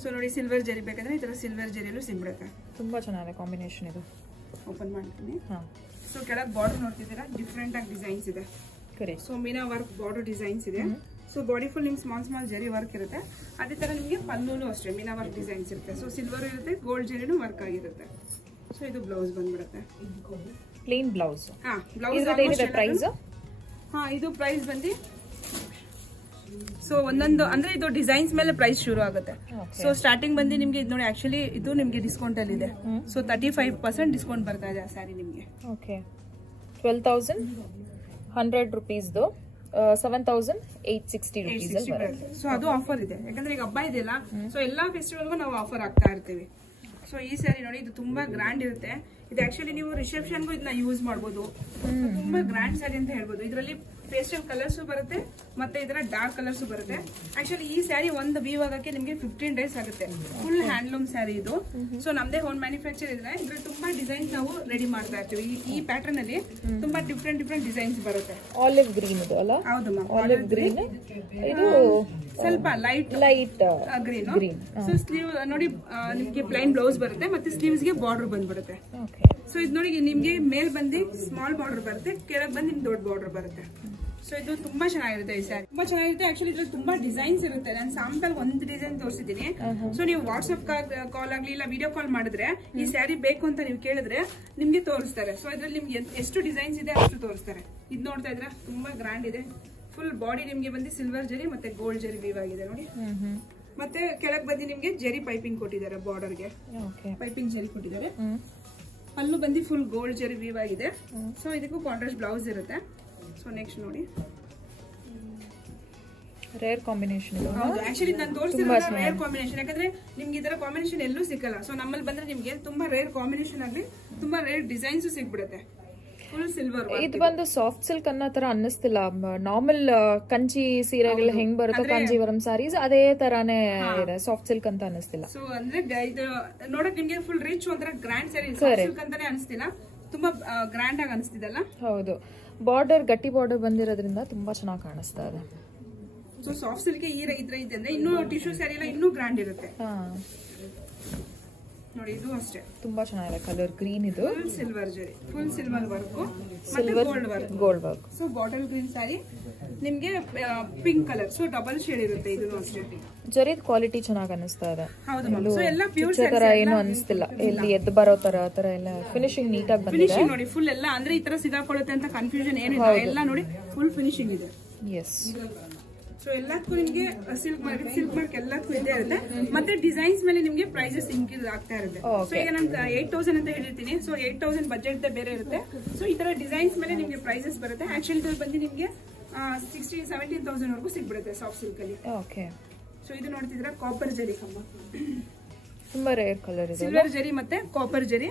ಸೊ ನೋಡಿ ಸಿಲ್ವರ್ ಜರಿ ಬೇಕಂದ್ರೆ ಈ ತರ ಸಿಲ್ವರ್ ಜರಿಯಲ್ಲೂ ಸಿಗ್ಬಿಡುತ್ತೆ. ತುಂಬಾ ಚೆನ್ನಾಗಿದೆ ಕಾಂಬಿನೇಷನ್ ಇದು. ಓಪನ್ ಮಾಡ್ತೀನಿ. ಸೊ ಕೆಳಗೆ ಬಾರ್ಡರ್ ನೋಡ್ತಿದ್ದೀರಾ, ಡಿಫ್ರೆಂಟ್ ಆಗಿ ಡಿಸೈನ್ಸ್ ಇದೆ. ಸೊ ಮೀನಾ ವರ್ಕ್ ಬಾರ್ಡರ್ ಡಿಸೈನ್ಸ್ ಇದೆ. ಸೊ ಬಾಡಿ ಫುಲ್ ನಿಮ್ಗೆ ಸ್ಮಾಲ್ ಜರಿ ವರ್ಕ್ ಇರುತ್ತೆ. ಅದೇ ತರ ನಿಮ್ಗೆ ಪಲ್ಲೂನು ಅಷ್ಟೇ ಮೀನಾ ವರ್ಕ್ ಡಿಸೈನ್ಸ್ ಇರುತ್ತೆ. ಸೊ ಸಿಲ್ವರ್ ಇರುತ್ತೆ, ಗೋಲ್ಡ್ ಜರಿನೂ ವರ್ಕ್ ಆಗಿರುತ್ತೆ. ಸೊ ಇದು ಬ್ಲೌಸ್ ಬಂದ್ಬಿಡುತ್ತೆ, ಪ್ಲೇನ್ ಬ್ಲೌಸ್. ಹಾ, ಬ್ಲೌಸ್ ಪ್ರೈಸ್ ಇದು ಪ್ರೈಸ್ ಬಂದು ಸೊ ಒಂದೊಂದು ಅಂದ್ರೆ ಇದು ಡಿಸೈನ್ಸ್ ಮೇಲೆ ಪ್ರೈಸ್ ಶುರು ಆಗುತ್ತೆ. ಸೊ ಸ್ಟಾರ್ಟಿಂಗ್ ಬಂದು ನಿಮ್ಗೆ ಇದು ನೋಡಿ, ಆಕ್ಚುಲಿ ಇದು ನಿಮ್ಗೆ ಡಿಸ್ಕೌಂಟ್ ಅಲ್ಲಿ ಇದೆ. ಸೊ 35% ಡಿಸ್ಕೌಂಟ್ ಬರ್ತಾ ಇದೆ ಆ ಸ್ಯಾರಿ ನಿಮ್ಗೆ. Okay, 12,100 rupeesದು 7,860 rupees. ಸೊ ಅದು ಆಫರ್ ಇದೆ, ಯಾಕಂದ್ರೆ ಈಗ ಹಬ್ಬ ಇದೆಯಲ್ಲ. ಸೊ ಎಲ್ಲಾ ಫೆಸ್ಟಿವಲ್ಗೂ ನಾವು ಆಫರ್ ಆಗ್ತಾ ಇರ್ತೀವಿ. ಸೊ ಈ ಸ್ಯಾರಿ ನೋಡಿ, ಇದು ತುಂಬಾ ಗ್ರ್ಯಾಂಡ್ ಇರುತ್ತೆ. ಇದು ಆಕ್ಚುಲಿ ನೀವು ರಿಸೆಪ್ಷನ್ಗೂ ಇದನ್ನ ಯೂಸ್ ಮಾಡಬಹುದು. ತುಂಬಾ ಗ್ರ್ಯಾಂಡ್ ಸ್ಯಾರಿ ಅಂತ ಹೇಳ್ಬೋದು. ಇದರಲ್ಲಿ ಪೇಸ್ಟಲ್ ಕಲರ್ಸ್ ಬರುತ್ತೆ, ಮತ್ತೆ ಇದರ ಡಾರ್ಕ್ ಕಲರ್ಸ್ ಬರುತ್ತೆ. ಆಕ್ಚುಲಿ ಈ ಸ್ಯಾರಿ ಒಂದು ವೀವ್ ಆಗಕ್ಕೆ ನಿಮ್ಗೆ 15 days ಆಗುತ್ತೆ. ಫುಲ್ ಹ್ಯಾಂಡ್ಲೂಮ್ ಸ್ಯಾರಿ ಇದು. ಸೊ ನಮ್ದೇ ಹೋಮ್ ಮ್ಯಾನುಫ್ಯಾಕ್ಚರ್ ಇದ್ರೆ ಇದ್ರಲ್ಲಿ ತುಂಬಾ ಡಿಸೈನ್ಸ್ ನಾವು ರೆಡಿ ಮಾಡ್ತಾ ಇರ್ತೀವಿ. ಈ ಪ್ಯಾಟರ್ನ್ ಅಲ್ಲಿ ತುಂಬಾ ಡಿಫ್ರೆಂಟ್ ಡಿಸೈನ್ಸ್ ಬರುತ್ತೆ. ಆಲಿವ್ ಗ್ರೀನ್ ಇದು ಅಲ್ಲ? ಹೌದು ಮ್ಯಾಮ್, ಆಲಿವ್ ಗ್ರೀನ್. ಇದು ಸ್ವಲ್ಪ ಲೈಟ್ ಗ್ರೀನ್. ಸೊ ಸ್ಲೀವ್ ನೋಡಿ ನಿಮ್ಗೆ ಪ್ಲೈನ್ ಬ್ಲೌಸ್ ಬರುತ್ತೆ, ಮತ್ತೆ ಸ್ಲೀವ್ಸ್ ಗೆ ಬಾರ್ಡರ್ ಬಂದ್ಬಿಡುತ್ತೆ. ಸೊ ಇದು ನೋಡಿ ನಿಮ್ಗೆ ಮೇಲ್ ಬಂದು ಸ್ಮಾಲ್ ಬಾರ್ಡರ್ ಬರುತ್ತೆ, ಕೆಳಗೆ ಬಂದು ನಿಮ್ಗೆ ದೊಡ್ಡ ಬಾರ್ಡರ್ ಬರುತ್ತೆ. ಸೊ ಇದು ತುಂಬಾ ಚೆನ್ನಾಗಿರುತ್ತೆ ಈ ಸ್ಯಾರಿ, ತುಂಬಾ ಚೆನ್ನಾಗಿರುತ್ತೆ. ಆಕ್ಚುಲಿ ಇದ್ರಲ್ಲಿ ತುಂಬಾ ಡಿಸೈನ್ಸ್ ಇರುತ್ತೆ. ನಾನು ಸ್ಯಾಂಪಲ್ ಒಂದು ಡಿಸೈನ್ ತೋರಿಸಿದ್ದೀನಿ. ಸೊ ನೀವು ವಾಟ್ಸ್ಆಪ್ ಕಾಲ್ ಆಗ್ಲಿ ಇಲ್ಲ ವಿಡಿಯೋ ಕಾಲ್ ಮಾಡಿದ್ರೆ ಈ ಸ್ಯಾರಿ ಬೇಕು ಅಂತ ನೀವು ಕೇಳಿದ್ರೆ ನಿಮ್ಗೆ ತೋರಿಸ್ತಾರೆ. ಸೊ ಇದ್ರಲ್ಲಿ ನಿಮ್ಗೆ ಎಷ್ಟು ಡಿಸೈನ್ಸ್ ಇದೆ ಅಷ್ಟು ತೋರಿಸ್ತಾರೆ. ಇದು ನೋಡ್ತಾ ಇದ್ರೆ ತುಂಬಾ ಗ್ರ್ಯಾಂಡ್ ಇದೆ. ಫುಲ್ ಬಾಡಿ ನಿಮ್ಗೆ ಬಂದು ಸಿಲ್ವರ್ ಜರಿ ಮತ್ತೆ ಗೋಲ್ಡ್ ಜರಿ ವೀವ್ ಆಗಿದೆ ನೋಡಿ. ಮತ್ತೆ ಕೆಳಗೆ ಬಂದು ನಿಮ್ಗೆ ಜರಿ ಪೈಪಿಂಗ್ ಕೊಟ್ಟಿದ್ದಾರೆ, ಬಾರ್ಡರ್ಗೆ ಪೈಪಿಂಗ್ ಜರಿ ಕೊಟ್ಟಿದ್ದಾರೆ. ಅಲ್ಲೂ ಬಂದು ಫುಲ್ ಗೋಲ್ಡ್ ಜರಿ ವೀವ್ ಆಗಿದೆ. ಸೊ ಇದಕ್ಕೂ ಕಾಂಟ್ರಾಸ್ಟ್ ಬ್ಲೌಸ್ ಇರುತ್ತೆ. ಸೊ ನೆಕ್ಸ್ಟ್ ನೋಡಿ, ರೇರ್ ಕಾಂಬಿನೇಷನ್. ಹೌದು, ಆಕ್ಚುಲಿ ನಾನು ತೋರಿಸಿರೋದು ರೇರ್ ಕಾಂಬಿನೇಷನ್. ಯಾಕಂದ್ರೆ ನಿಮ್ಗೆ ಇದರ ಕಾಂಬಿನೇಷನ್ ಎಲ್ಲೂ ಸಿಕ್ಕಲ್ಲ. ಸೊ ನಮ್ಮಲ್ಲಿ ಬಂದ್ರೆ ನಿಮ್ಗೆ ತುಂಬಾ ರೇರ್ ಕಾಂಬಿನೇಷನ್ ಆಗ್ಲಿ, ತುಂಬಾ ರೇರ್ ಡಿಸೈನ್ಸ್ ಸಿಗ್ಬಿಡುತ್ತೆ. Full silver. ಇದು ಬಂದು ಸಾಫ್ಟ್ ಸಿಲ್ಕ್ ಅನ್ನೋ ತರ ಅನ್ನಿಸ್ತಿಲ್ಲ. ನಾರ್ಮಲ್ ಕಂಚಿ ಸೀರೆಗಳು ಹೆಂಗ್ ಬರುತ್ತೋ ಕಾಂಜೀವರಂ ಸಾರೀಸ್ ಅದೇ ತರಾನೇ ಇದೆ, ಸಾಫ್ಟ್ ಸಿಲ್ಕ್ ಅಂತ ಅನ್ನಿಸ್ತಿಲ್ಲ. ಸೊ ಅಂದ್ರೆ ಇದು ನೋಡಕ್ ನಿಮ್ಗೆ ಫುಲ್ ರಿಚ್ ಒಂಥರ ಗ್ರ್ಯಾಂಡ್ ಸ್ಯಾರಿ, ಸಾಫ್ಟ್ ಸಿಲ್ಕ್ ಅಂತಾನೆ ಅನಿಸ್ತಿಲ್ಲ, ತುಂಬಾ ಗ್ರ್ಯಾಂಡ್ ಆಗಿ ಅನಿಸ್ತಿದಲ್ಲ. ಹೌದು, ಬಾರ್ಡರ್ ಗಟ್ಟಿ ಬಾರ್ಡರ್ ಬಂದಿರೋದ್ರಿಂದ ತುಂಬಾ ಚೆನ್ನಾಗಿ ಕಾಣಿಸ್ತಾ ಇದೆ. ಸೊ ಸಾಫ್ಟ್ ಸಿಲ್ಕ್ ಇದ್ರ ಇದೆ ಅಂದ್ರೆ ಇನ್ನೂ ಟಿಶ್ಯೂ ಸ್ಯಾರಿ ಎಲ್ಲ ಇನ್ನೂ ಗ್ರ್ಯಾಂಡ್ ಇರುತ್ತೆ ನೋಡಿ. ಇದು ಅಷ್ಟೇ ತುಂಬಾ ಚೆನ್ನಾಗಿದೆ ಕಲರ್, ಗ್ರೀನ್. ಇದು full silver zari, full silver work, silver gold work. So bottle green saree ನಿಮ್ಗೆ pink colour, so double shade ಇರುತ್ತೆ. ಇದು ಅಷ್ಟೇ ಜರಿದ ಕ್ವಾಲಿಟಿ ಚೆನ್ನಾಗಿ ಅನಿಸ್ತಾ ಇದೆ. ಹೌದು, ಎಲ್ಲ ಪ್ಯೂರ್ ತರ ಏನು ಅನಿಸ್ತಿಲ್ಲ. ಇಲ್ಲಿ ಎದ್ದು ಬರೋ ತರ ಎಲ್ಲ ಫಿನಿಶಿಂಗ್ ನೀಟಾಗಿ ಬಂದಿದೆ. ಫಿನಿಶಿಂಗ್ ನೋಡಿ ಫುಲ್ ಎಲ್ಲ ಅಂದ್ರೆ ಈ ತರ ಸಿಗಾಕೊಳ್ಳುತ್ತೆ ಅಂತ ಕನ್ಫ್ಯೂಷನ್ ಏನಿಲ್ಲ. ಎಲ್ಲ ನೋಡಿ ಫುಲ್ ಫಿನಿಶಿಂಗ್ ಇದೆ. ಎಸ್. ಸೊ ಎಲ್ಲದಕ್ಕೂ ನಿಮ್ಗೆ ಸಿಲ್ಕ್ ಮಾರ್ಕ್ ಎಲ್ಲದಕ್ಕೂ ಇದೇ ಇರುತ್ತೆ. ಮತ್ತೆ ಡಿಸೈನ್ಸ್ ಮೇಲೆ ನಿಮ್ಗೆ ಪ್ರೈಸಸ್ ಇನ್ಕ್ರೀಸ್ ಆಗ್ತಾ ಇರುತ್ತೆ. ಸೊ ಈಗ ನಾನು 8000 ಅಂತ ಹೇಳಿರ್ತೀನಿ. ಸೊ 8000 ಬಜೆಟ್ ಬೇರೆ ಇರುತ್ತೆ. ಸೊ ಈ ತರ ಡಿಸೈನ್ಸ್ ಮೇಲೆ ನಿಮ್ಗೆ ಪ್ರೈಸಸ್ ಬರುತ್ತೆ. ಆಕ್ಚುಲಿ ಇದ್ರಲ್ಲಿ ಬಂದು ನಿಮ್ಗೆ 16,000-17,000 ವರೆಗೂ ಸಿಗ್ಬಿಡುತ್ತೆ ಸಾಫ್ಟ್ ಸಿಲ್ಕ್ ಅಲ್ಲಿ. ಓಕೆ. ಸೊ ಇದು ನೋಡ್ತಿದ್ರೆ ಕಾಪರ್ ಜರಿ ಕಮ್ಮ, ತುಂಬಾ ರೇರ್ ಕಲರ್ ಇದೆ. ಸಿಲ್ವರ್ ಜರಿ ಮತ್ತೆ ಕಾಪರ್ ಜರಿ.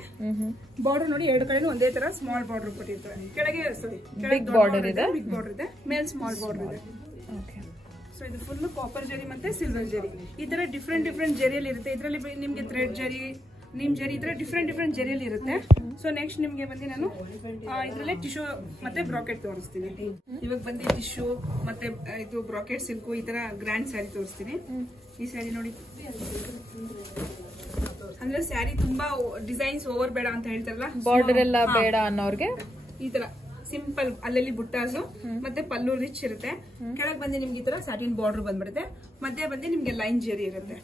ಬಾರ್ಡರ್ ನೋಡಿ ಎರಡು ಕಡೆನೂ ಒಂದೇ ತರ ಸ್ಮಾಲ್ ಬಾರ್ಡರ್ ಕೊಟ್ಟಿರ್ತಾರೆ. ಕೆಳಗೆ ಬಿಗ್ ಬಾರ್ಡರ್ ಇದೆ, ಬಿಗ್ ಬಾರ್ಡರ್ ಇದೆ, ಮೇಲ್ ಸ್ಮಾಲ್ ಬಾರ್ಡರ್ ಇದೆ. ಓಕೆ. ಸೊ ಇದು ಫುಲ್ ಕಾಪರ್ ಜರಿ ಮತ್ತೆ ಸಿಲ್ವರ್ ಜರಿ, ಈ ತರ ಡಿಫ್ರೆಂಟ್ ಜರಿಯಲ್ಲಿ ಇರುತ್ತೆ. ಇದರಲ್ಲಿ ನಿಮ್ಗೆ ಥ್ರೆಡ್ ಜರಿ, ನಿಮ್ ಜರಿ, ಈ ತರ ಡಿಫ್ರೆಂಟ್ ಜರಿಯಲ್ಲಿ ಇರುತ್ತೆ. ಸೊ ನೆಕ್ಸ್ಟ್ ನಿಮ್ಗೆ ಬಂದು ನಾನು ಇದ್ರಲ್ಲೇ ಟಿಶ್ಯೂ ಮತ್ತೆ ಬ್ರಾಕೆಟ್ ತೋರಿಸ್ತೀನಿ. ಇವಾಗ ಬಂದು ಟಿಶ್ಯೂ ಮತ್ತೆ ಇದು ಬ್ರಾಕೆಟ್ ಸಿಲ್ಕ್, ಈ ತರ ಗ್ರ್ಯಾಂಡ್ ಸ್ಯಾರಿ ತೋರಿಸ್ತೀನಿ. ಈ ಸ್ಯಾರಿ ನೋಡಿ, ಅಂದ್ರೆ ಸ್ಯಾರಿ ತುಂಬಾ ಡಿಸೈನ್ಸ್ ಓವರ್ ಬೇಡ ಅಂತ ಹೇಳ್ತಾರಲ್ಲ, ಬಾರ್ಡರ್ ಎಲ್ಲ ಬೇಡ ಅನ್ನೋರ್ಗೆ ಈ ತರ ಸಿಂಪಲ್ ಅಲ್ಲಲ್ಲಿ ಬುಟ್ಟಾಸು ಮತ್ತೆ ಪಲ್ಲು ರಿಚ್ ಇರುತ್ತೆ. ಕೆಳಗೆ ಬಂದು ನಿಮ್ಗೆ ಈ ತರ ಸ್ಯಾಟಿನ್ ಬಾರ್ಡರ್ ಬಂದ್ಬಿಡುತ್ತೆ. ಮಧ್ಯೆ ಬಂದು ನಿಮ್ಗೆ ಲೈನ್ ಜರಿ ಇರುತ್ತೆ,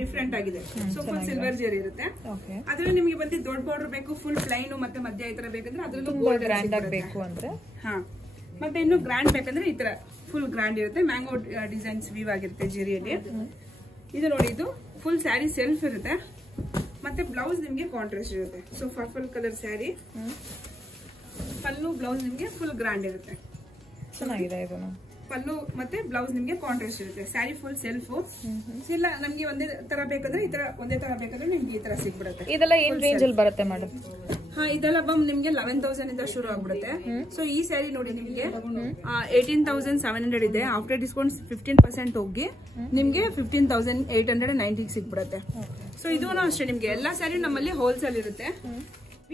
ಡಿಫ್ರೆಂಟ್ ಆಗಿದೆ. ಸೊ ಫುಲ್ ಸಿಲ್ವರ್ ಜರಿ ಇರುತ್ತೆ. ಅದ್ರಲ್ಲಿ ನಿಮ್ಗೆ ಬಂದು ದೊಡ್ಡ ಬಾರ್ಡರ್ ಬೇಕು, ಫುಲ್ ಪ್ಲೈನ್ ಮತ್ತೆ ಮಧ್ಯ ಈ ತರ ಬೇಕಂದ್ರೆ ಅದ್ರಲ್ಲೂ ಗ್ರ್ಯಾಂಡ್ ಆಗಬೇಕು ಅಂದ್ರೆ. ಮತ್ತೆ ಇನ್ನು ಗ್ರ್ಯಾಂಡ್ ಬೇಕಂದ್ರೆ ಈ ತರ ಫುಲ್ ಗ್ರ್ಯಾಂಡ್ ಇರುತ್ತೆ. ಮ್ಯಾಂಗೋ ಡಿಸೈನ್ಸ್ ವೀವ್ ಆಗಿರುತ್ತೆ ಜರಿಯಲ್ಲಿ. ಇದು ನೋಡಿ, ಇದು ಫುಲ್ ಸ್ಯಾರಿ ಸೆಲ್ಫ್ ಇರುತ್ತೆ. ಮತ್ತೆ ಬ್ಲೌಸ್ ನಿಮ್ಗೆ ಕಾಂಟ್ರಾಸ್ಟ್ ಇರುತ್ತೆ. ಸೊ ಪರ್ಪಲ್ ಕಲರ್ ಸ್ಯಾರಿ, ಪಲ್ಲು ಬ್ಲೌಸ್ ನಿಮ್ಗೆ ಫುಲ್ ಗ್ರ್ಯಾಂಡ್ ಇರುತ್ತೆ. ಚೆನ್ನಾಗಿದೆ ಇದು. ಪಲ್ಲು ಮತ್ತೆ ಬ್ಲೌಸ್ ನಿಮ್ಗೆ ಕಾಂಟ್ರಾಸ್ಟ್ ಇರುತ್ತೆ. ಸ್ಯಾರಿ ಫುಲ್ ಸೆಲ್ಫ್ ಇಲ್ಲ, ನಮ್ಗೆ ಒಂದೇ ತರ ಬೇಕಂದ್ರೆ ಈ ತರ, ಒಂದೇ ತರ ಬೇಕಂದ್ರೆ ನಿಮ್ಗೆ ಈ ತರ ಸಿಗ್ಬಿಡುತ್ತೆ. ಇದೆಲ್ಲ ಏನ್ ರೇಂಜ್ ಅಲ್ಲಿ ಬರುತ್ತೆ ಮೇಡಮ್? ಇದೆಲ್ಲ ನಿಮ್ಗೆ 11,000 ಇಂದ ಶುರು ಆಗ್ಬಿಡುತ್ತೆ. ಸೊ ಈ ಸ್ಯಾರಿ ನೋಡಿ ನಿಮ್ಗೆ 18,700 ಇದೆ. ಆಫ್ಟರ್ ಡಿಸ್ಕೌಂಟ್ 15% ಹೋಗಿ ನಿಮ್ಗೆ 15,890 ಸಿಗ್ಬಿಡುತ್ತೆ. ಸೊ ಇದೂ ಅಷ್ಟೇ, ನಿಮ್ಗೆ ಎಲ್ಲಾ ಸ್ಯಾರಿ ನಮ್ಮಲ್ಲಿ ಹೋಲ್ಸೇಲ್ ಇರುತ್ತೆ.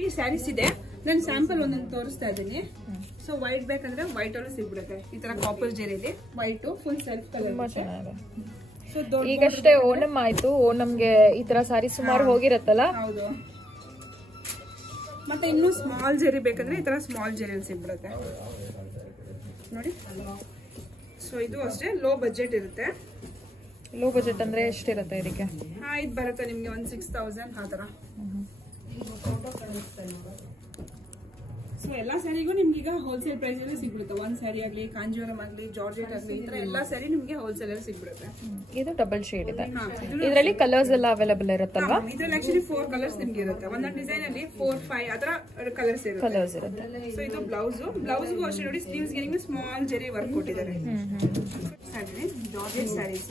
ಈ ಸ್ಯಾರೀಸ್ ಇದೆ, ನಾನು ಸ್ಯಾಂಪಲ್ ಒಂದೊಂದು ತೋರಿಸ್ತಾ ಇದ್ದೀನಿ. ಸೊ ವೈಟ್ ಬೇಕಂದ್ರೆ ವೈಟ್ ಅಲ್ಲೂ ಸಿಗ್ಬಿಡುತ್ತೆ. ಈ ತರ ಕಾಪರ್ ಜರಿಲಿ ವೈಟ್ ಫುಲ್ ಸೆಲ್ಫ್ ಕಲರ್. ಈಗಷ್ಟೇ ಓಣಂ ಆಯ್ತು, ಓಣಂಗೆ ಈ ತರ ಸಾರಿ ಸುಮಾರು ಹೋಗಿರತ್ತಲ್ಲ. ಹೌದು. ಮತ್ತೆ ಇನ್ನು ಸ್ಮಾಲ್ ಜರಿ ಬೇಕಂದ್ರೆ ಈ ತರ ಸ್ಮಾಲ್ ಜರಿಯಲ್ಲಿ ಸಿಗ್ಬಿಡುತ್ತೆ ನೋಡಿ. ಸೊ ಇದು ಅಷ್ಟೇ ಲೋ ಬಜೆಟ್ ಇರುತ್ತೆ. ಲೋ ಬಜೆಟ್ ಅಂದ್ರೆ ಎಷ್ಟಿರುತ್ತೆ ಇದಕ್ಕೆ? ಇದು ಬರುತ್ತೆ ನಿಮ್ಗೆ 16,000 ಆ ತರ. ಸೊ ಎಲ್ಲಾ ಸ್ಯಾರಿಗೂ ನಿಮ್ಗೆ ಈಗ ಹೋಲ್ಸೇಲ್ ಪ್ರೈಸ್ ಅಲ್ಲಿ ಸಿಗ್ಬಿಡುತ್ತೆ. ಒಂದ್ ಸ್ಯಾರಿ ಆಗ್ಲಿ, ಕಾಂಜೀವರಂ ಆಗ್ಲಿ, ಜಾರ್ಜೆಟ್ ಆಗ್ಲಿ, ಈ ತರ ಎಲ್ಲಾ ಸ್ಯಾರಿ ನಿಮ್ಗೆ ಹೋಲ್ಸೇಲ್ ಅಲ್ಲಿ ಸಿಗ್ಬಿಡುತ್ತೆ. ಇದು ಡಬಲ್ ಶೇಡ್ ಇದೆ. ಇದರಲ್ಲಿ ಕಲರ್ಸ್ ಎಲ್ಲ ಅವೈಲೇಬಲ್ ಇರುತ್ತಲ್ವಾ? ಇದ್ರಲ್ಲಿ ಆಕ್ಚುಲಿ 4 ಕಲರ್ಸ್ ನಿಮ್ಗೆ ಇರುತ್ತೆ. ಒಂದೊಂದು ಡಿಸೈನ್ ಅಲ್ಲಿ 4-5 ಆ ತರ ಕಲರ್ಸ್ ಇರುತ್ತೆ. ಸೊ ಇದು ಬ್ಲೌಸ್ಗೂ ಅಷ್ಟೇ ನೋಡಿ, ಸ್ಲೀವ್ಸ್ ಗೆ ನಿಮ್ಗೆ ಸ್ಮಾಲ್ ಜರಿ ವರ್ಕ್ ಕೊಟ್ಟಿದ್ದಾರೆ. Georgette saris.